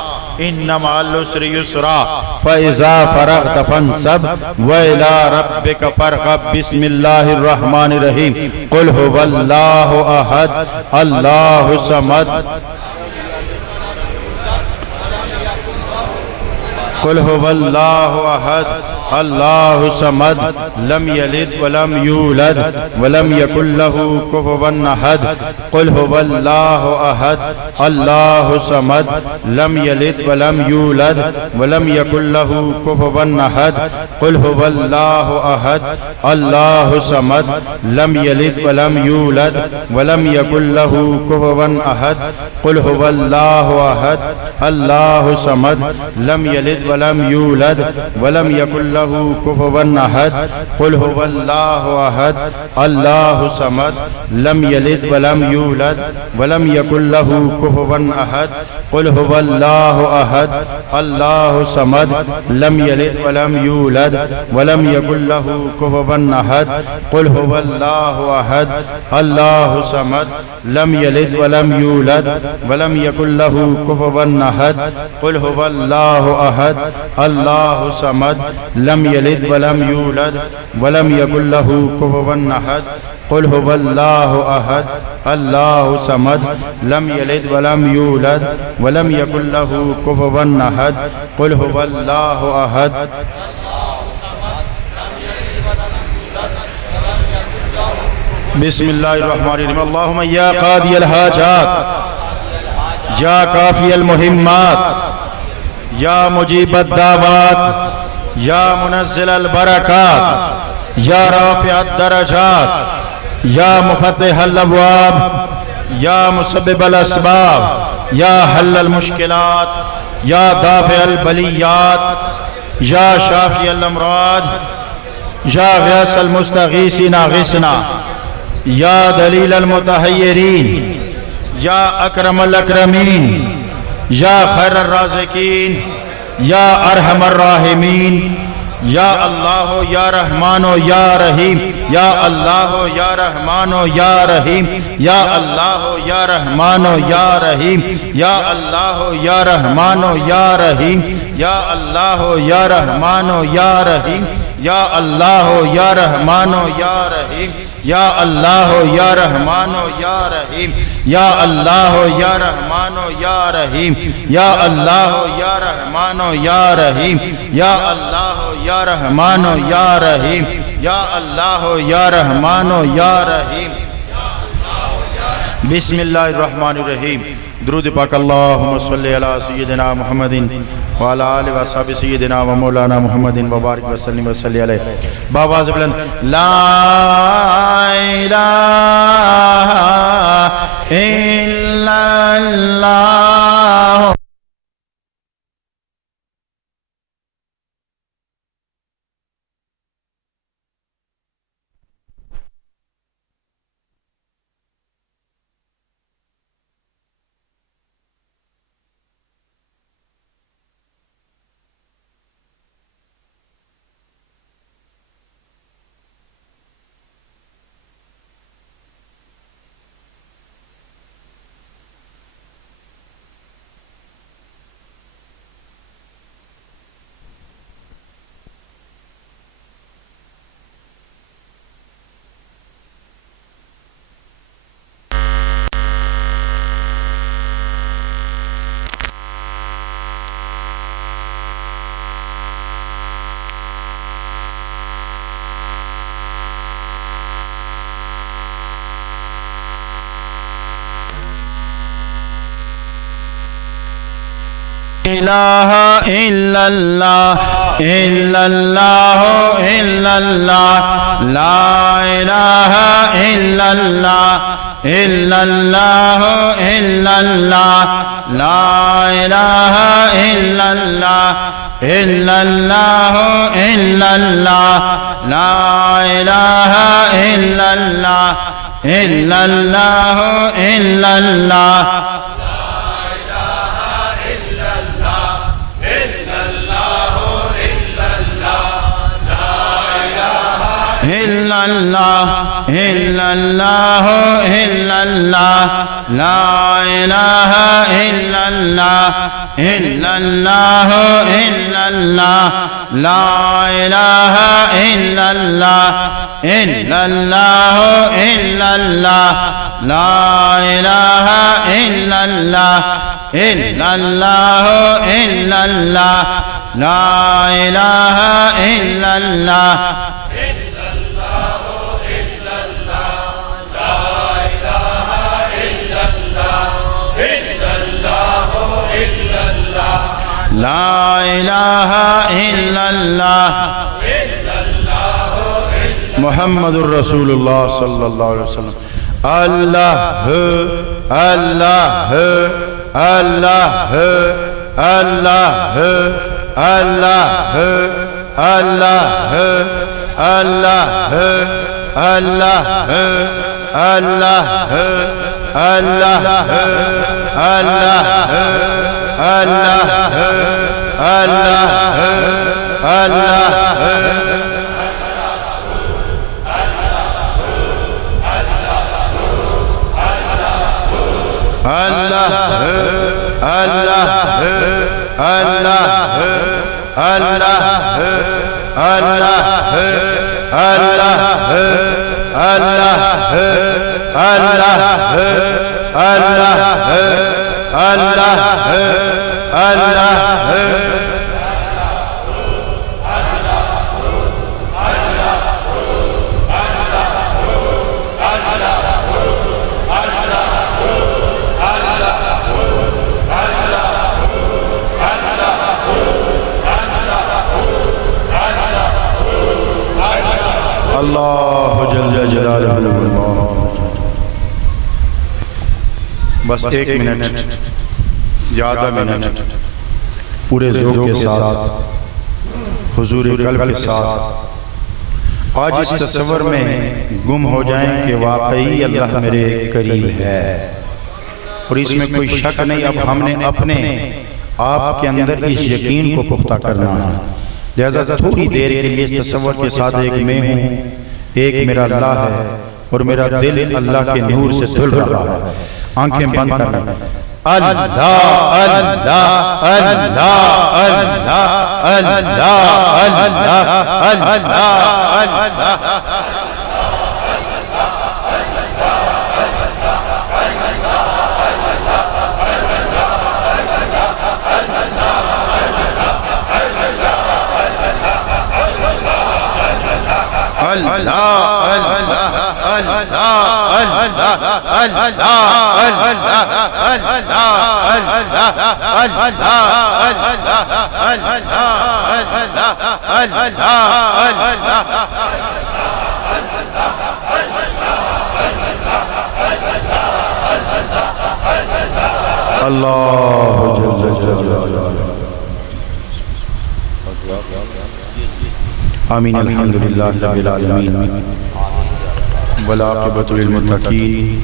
ان مع العسر یسرا فإذا فرغت فانصب وإلی ربک فارغب۔ بسم اللہ الرحمن الرحیم، قل هو اللہ احد اللہ الصمد قل هو الله أحد الله الصمد لم يلد ولم يولد ولم يكن له كفوا أحد قل هو الله أحد الله الصمد لم يلد ولم يولد ولم يكن له كفوا أحد قل هو الله أحد الله الصمد لم يلد ولم يولد ولم يكن له كفوا أحد قل هو الله أحد الله الصمد لم يلد ولم يولد ولم يكن له كفوا أحد قل هو الله أحد الله الصمد لم يلد ولم يولد ولم يكن له كفوا أحد قل هو الله أحد الله الصمد لم يلد ولم يولد ولم يكن له كفوا أحد قل هو الله أحد الله الصمد لم يلد ولم يولد ولم يكن له كفوا أحد قل هو الله أحد الله الصمد لم يلد ولم يولد ولم يكن له كفوا أحد قل هو الله أحد الله الصمد لم يلد ولم يولد ولم يكن له كفوا أحد قل هو الله أحد بسم الله الرحمن الرحيم اللهم يا قاضي الحاجات يا كافي المهمات يا مجيب الدعوات يا منزل البركات يا رافع الدرجات يا مفتح الأبواب يا مسبب الأسباب يا حل المشكلات يا دافع البليات يا شافي الأمراض يا غياث المستغيثين أغثنا يا دليل المتحيرين يا أكرم الأكرمين يا خير الرازقين يا أرحم الراحمين يا الله يا رحمن يا رحيم يا الله يا رحمن يا رحيم يا الله يا رحمن يا رحيم يا الله يا رحمن يا رحيم یا اللہ یا رحمان یا رحیم یا اللہ یا رحمان یا رحیم یا اللہ یا رحمان یا رحیم یا اللہ یا رحمان یا رحیم یا اللہ یا رحمان یا رحیم یا اللہ یا رحمان یا رحیم یا اللہ یا رحمان یا رحیم بسم اللہ الرحمن الرحیم درود پاک اللہم صلی علی سیدنا محمد وعلی آلہ و صحابہ سیدنا و مولانا محمد وبارک وسلم وصلی علیہ باواز بلند لا الہ الا اللہ الہ الا اللہ الا اللہ الا اللہ لا الہ الا اللہ الا اللہ الا اللہ لا الہ الا اللہ الا اللہ الا اللہ لا الہ الا اللہ الا اللہ الا اللہ إلا الله إلا الله إلا الله لا إله إلا الله إلا الله إلا الله لا إله إلا الله إلا الله إلا الله لا إله إلا الله إلا الله إلا الله لا إله إلا الله لا إله إلا الله محمد رسول الله صلى الله عليه وسلم الله الله الله الله الله الله الله الله الله الله اللہ جل جلالہ بس ایک منٹ زیادہ منٹ پورے ذوق کے ساتھ حضور قلب کے ساتھ آج اس تصور میں گم ہو جائیں کہ واقعی اللہ میرے قریب ہے اور اس میں کوئی شک نہیں. اب ہم نے اپنے آپ کے اندر اس یقین کو پختہ کرنا ہے. لہذا تھوڑی دیر کے لیے اس تصور کے ساتھ ایک میں ہوں, ایک میرا اللہ ہے اور میرا دل اللہ کے نور سے دھل رہا ہے. آنکھیں بند کرنا. آمین الحمدللہ رب العالمین والعاقبۃ للمتقین.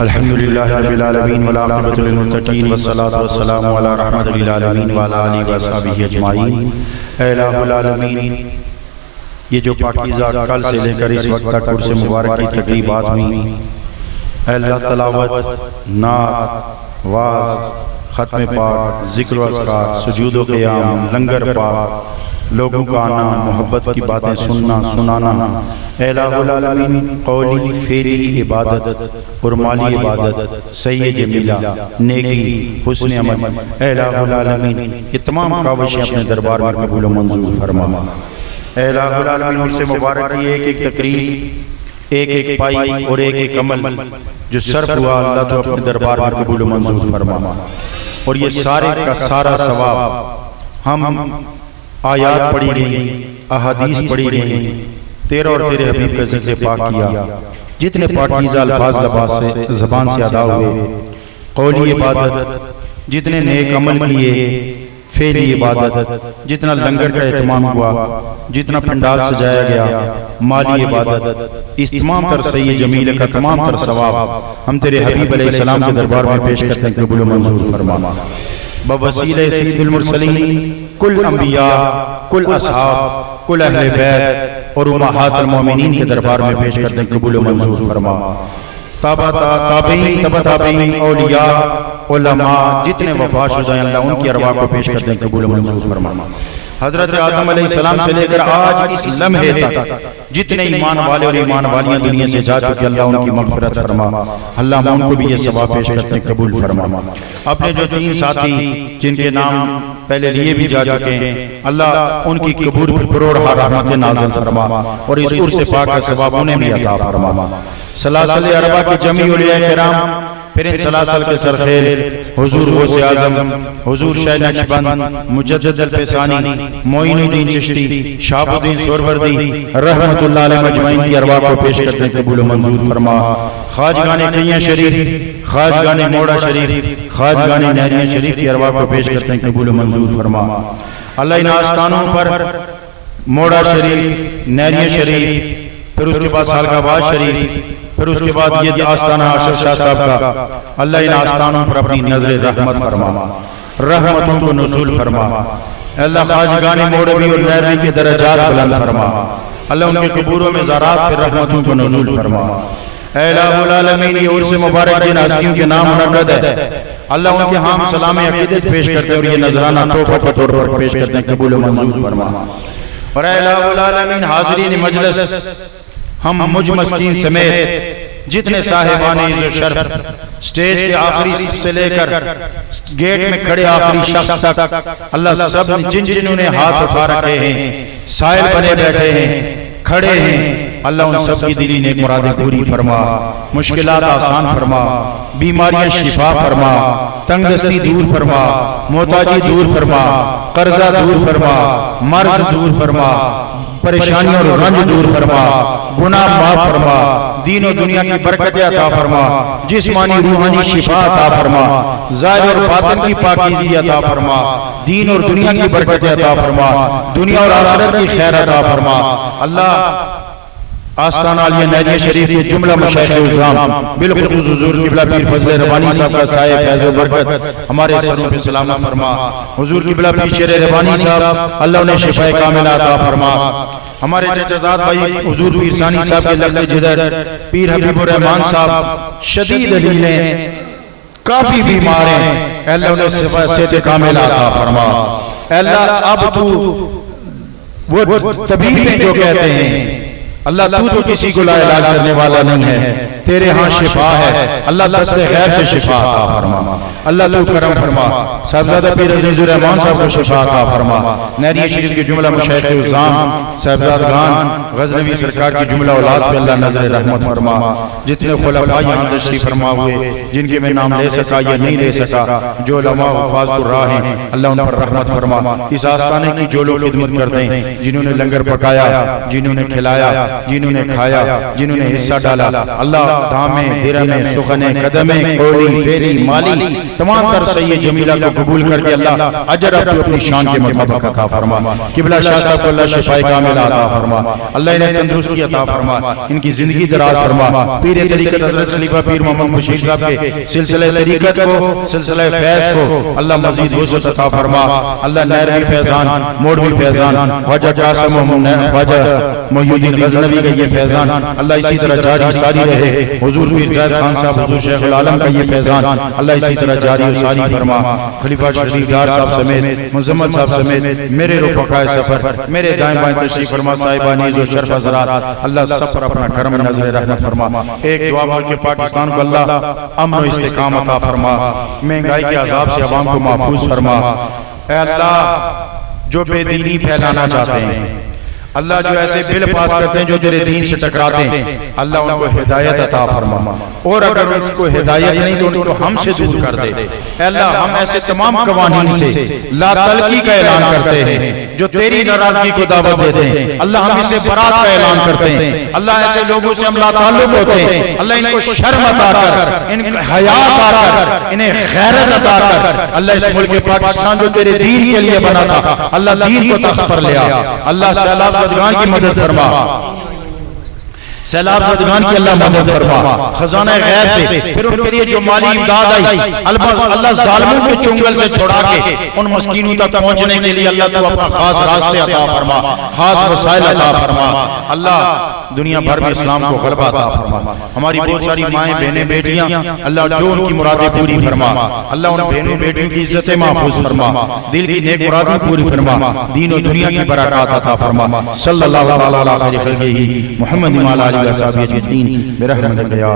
الحمدللہ رب العالمین والعاقبۃ للمتقین والصلاۃ والسلام علی رحمۃ للعالمین وعلی آلہ وصحبہ اجمعین. اے الہ العالمین، یہ جو پاکیزہ کل سے لے کر اس وقت تک عرس مبارک کی تقریبات ہوئی، اے اللہ تلاوت، نعت، واعظ، ختم پاک، ذکر و اذکار، سجود و قیام، لنگر پاک، لوگوں کا آنا، محبت کی باتیں سننا سنانا، اے الہ العالمین، قولی فعلی عبادت اور مالی عبادت، صحیح جمیلہ، نیکی، حسن عمل، اے الہ العالمین، یہ تمام کاوشیں اپنے دربار میں قبول و منظور فرما. اے الہ العالمین، عرس مبارک کی ایک ایک تقریب، ایک ایک پائی اور ایک ایک عمل جو صرف ہوا، اللہ تو اپنے دربار میں قبول و منظور فرما. اور یہ سارے کا سارا ثواب ہم آیات پڑھی گئیں، احادیث پڑھی گئیں، تیرا اور تیرے حبیب کا ذکر پاک کیا، جتنے پاکیزہ الفاظ لباس سے زبان سے ادا ہوئے، قولی عبادت، جتنے نیک عمل کیے، فعلی عبادت، جتنا لنگر کا اہتمام ہوا، جتنا پنڈال سجایا گیا، مالی عبادت، اس تمام تر صحیح جمیل کا تمام تر ثواب ہم تیرے حبیب علیہ السلام کے دربار میں پیش کرتے ہیں، قبول و منظور فرما. بوسیلہ سید المرسلین، کل انبیاء، کل اصحاب، کل اہل بیت اور امہات المومنین کے دربار میں پیش کرتے ہیں، قبول و منظور فرما. تابعین، تبع تابعین، اولیاء، علماء، جتنے وفات شدہ ہیں اللہ ان کی ارواح کو پیش کرتے ہیں، قبول و منظور فرما. حضرت آدم علیہ السلام سے لے کر آج اس لمحے تک جتنے ایمان والے اور ایمان والیاں دنیا سے جا چکے، اللہ ان کی مغفرت فرما. اللہ ہم ان کو بھی یہ ثواب پیش کرتے ہیں، قبول فرما. اپنے جو تین ساتھی جن کے نام پہلے لیے بھی جا چکے ہیں، اللہ ان کی قبول کروڑ رحمت نازل فرما اور اس عرس پاک کا ثواب انہیں بھی عطا فرما. سلاسل اربع کے جمعی اولیاء کرام، پھر ان سلاسل کے سرخیل حضور غوث اعظم، حضور شاہ نقشبند، مجدد الفسانی، معین الدین چشتی، شہاب الدین سہروردی رحمت اللہ علیہ مجمعین کی ارواح کو پیش کرتے ہیں، قبول و منظور فرما. خواجگان کیاں شریف، خواجگان موڑا شریف، خواجگان نہریاں شریف کی ارواح کو پیش کرتے ہیں، قبول و منظور فرما. اللہ ان آستانوں پر موڑا شریف، نہریاں شریف، پھر اس کے بعد سالکاباد شریف، پھر اس کے بعد یہ آستانہ اشرف شاہ صاحب کا، اللہ ان آستانوں پر اپنی نظر رحمت فرما، رحمتوں کو نزول فرما. اللہ خواجگان موڑوی اور نہروی کے درجات بلند فرما. اللہ ان کے قبوروں میں زارات پر رحمتوں کو نزول فرما. اے الہ العالمین، یہ عرس مبارک جن ہستیوں کے نام منعقد ہے، اللہ ان کے ہم سلام عقیدت پیش کرتے ہیں اور یہ نذرانہ تحفہ کے طور پر پیش کرتے ہیں، قبول و منظور فرما. اور اے الہ العالمین، حاضرین مجلس، ہم مجھ مسکین سمیت جتنے صاحبان عز و شرف سٹیج کے آخری سے لے کر گیٹ میں کھڑے آخری شخص تک، اللہ سب جن جنہوں نے ہاتھ اٹھا رکھے ہیں، سائل بنے بیٹھے ہیں، کھڑے ہیں، اللہ ان سب کی دلی نیک مرادیں پوری فرما، مشکلات آسان فرما، بیماریاں شفا فرما، تنگ دستی دور فرما، محتاجی دور فرما، قرضہ دور فرما، مرض دور فرما، پریشانیوں اور رنج دور فرما، گناہ معاف فرما، دین و دنیا کی برکت عطا فرما، جسمانی روحانی شفا عطا فرما، ظاہر اور باطن کی پاکیزی عطا فرما، دین اور دنیا کی برکت عطا فرما، دنیا اور آخرت کی خیر عطا فرما. اللہ آستانہ عالیہ نہریہ شریف کے جملہ مشائخ عظام بالخصوص حضور قبلہ پیر فضل ربانی صاحب کا سایہ فیض و برکت ہمارے سروں پہ سلامت فرما. حضور قبلہ پیر شیر ربانی صاحب اللہ انہیں شفاء کاملہ عطا فرما. ہمارے چچزاد بھائی حضور پیر ثانی صاحب کے لخت جدر پیر حبیب الرحمان صاحب شدید علیل ہیں, کافی بیمار ہیں, اے اللہ انہیں شفاء صحت کاملہ عطا فرما. اے اللہ اب تو وہ طبیب جو کہتے ہیں, اللہ تو کسی کو لا علاج کرنے والا نہیں ہے, تیرے ہاں شفا ہے. اللہ دست غیب سے شفا عطا فرما. اللہ تو کرم فرما. صاحبزادہ پیر عزیز الرحمان صاحب کو شفا عطا فرما. نہریہ شریف کے جملہ مشائخ عظام صاحبزادگان غزنوی سرکار کی جملہ اولاد پہ اللہ نظر رحمت فرما. جتنے خلفاء یہاں تشریف فرما ہوئے, جن کے میں نام لے سکا یا نہیں لے سکا, جو علماء حفاظ الراہ ہیں, اللہ ان پر رحمت فرما. اس آستانے کی جو لوگ خدمت کرتے ہیں, جنہوں نے لنگر پکایا, جنہوں نے کھلایا, جنہوں نے کھایا, جنہوں نے حصہ ڈالا, اللہ دامیں, درمیں, سخنیں, قدمیں, کوڑی, فیری, مالی, تمام تر سید جمیلہ کو قبول کر کے اللہ اجر اپنی شان کے مطابق عطا فرما. قبلہ شاہ صاحب کو اللہ شفاء کاملہ عطا فرما. اللہ انہیں تندرستی عطا فرما, ان کی زندگی دراز فرما. پیر طریقت حضرت خلیفہ پیر محمد بشیر صاحب کے سلسلہ طریقت کو, سلسلہ فیض کو اللہ مزید وسعت عطا فرما. اللہ نہروی فیضان, موڑوی فیضان, خواجہ قاسم خواجہ محی الدین غزنوی کا یہ فیضان اللہ اسی طرح جاری ساری رہے. حضور پیر زید خان صاحب, حضور شیخ العالم کا یہ فیضان اللہ اسی طرح جاری و ساری فرما. خلیفہ شریف ڈار صاحب سمیت, مزمل صاحب سمیت, میرے رفقاء سفر, میرے دائیں بائیں تشریف فرما صاحبان عز و شرف حضرات, اللہ سب پر اپنا کرم نظر رحمت فرما. ایک دعا ملک پاکستان کو اللہ امن و استقامت عطا فرما, مہنگائی کے عذاب سے عوام کو محفوظ فرما. اے اللہ جو بے دینی پھیلانا چاہتے ہیں, اللہ جو ایسے بل پاس کرتے ہیں جو تیرے دین سے ٹکراتے ہیں, اللہ ان کو ہدایت عطا فرما. اور اگر ان کو ہدایت نہیں تو ان کو ہم سے دور کر دے. اے اللہ ہم ایسے تمام قوانین سے لا تلقی کا اعلان کرتے ہیں جو تیری ناراضگی کو دعوت دیتے ہیں, اللہ ہم اسے برات کا اعلان کرتے ہیں. اللہ ایسے لوگوں سے ہم لا تعلق ہوتے ہیں, اللہ ان کو شرم عطا کر, ان کو حیا عطا کر, انہیں غیرت عطا کر. اللہ اس ملک پاکستان جو تیرے دین کے لیے بنا تھا, اللہ دین کو تخت پر لیا. اللہ سیلاب زدگان کی مدد فرما, سیلاب زدگان کی اللہ مدد فرما. خزانہ غیب سے پھر ان کے لیے جو مالی امداد آئی, اللہ ظالموں کے چنگل سے چھوڑا کے ان مسکینوں تک پہنچنے کے لیے اللہ تو اپنا خاص راستے عطا فرما, خاص وسائل عطا فرما. اللہ دنیا بھر میں اسلام کو غلبہ عطا فرما. ہماری بہت ساری مائیں, بہنیں, بیٹیاں, اللہ جو ان کی مرادیں پوری فرما. اللہ ان بہنوں بیٹیوں کی عزتیں محفوظ فرما, دل کی نیک مرادیں پوری فرما, دین و دنیا کی برکات عطا فرما. صلی اللہ علیہ وسلم محمد وعلی آلہ وصحبہ اجمعین برحمتک یا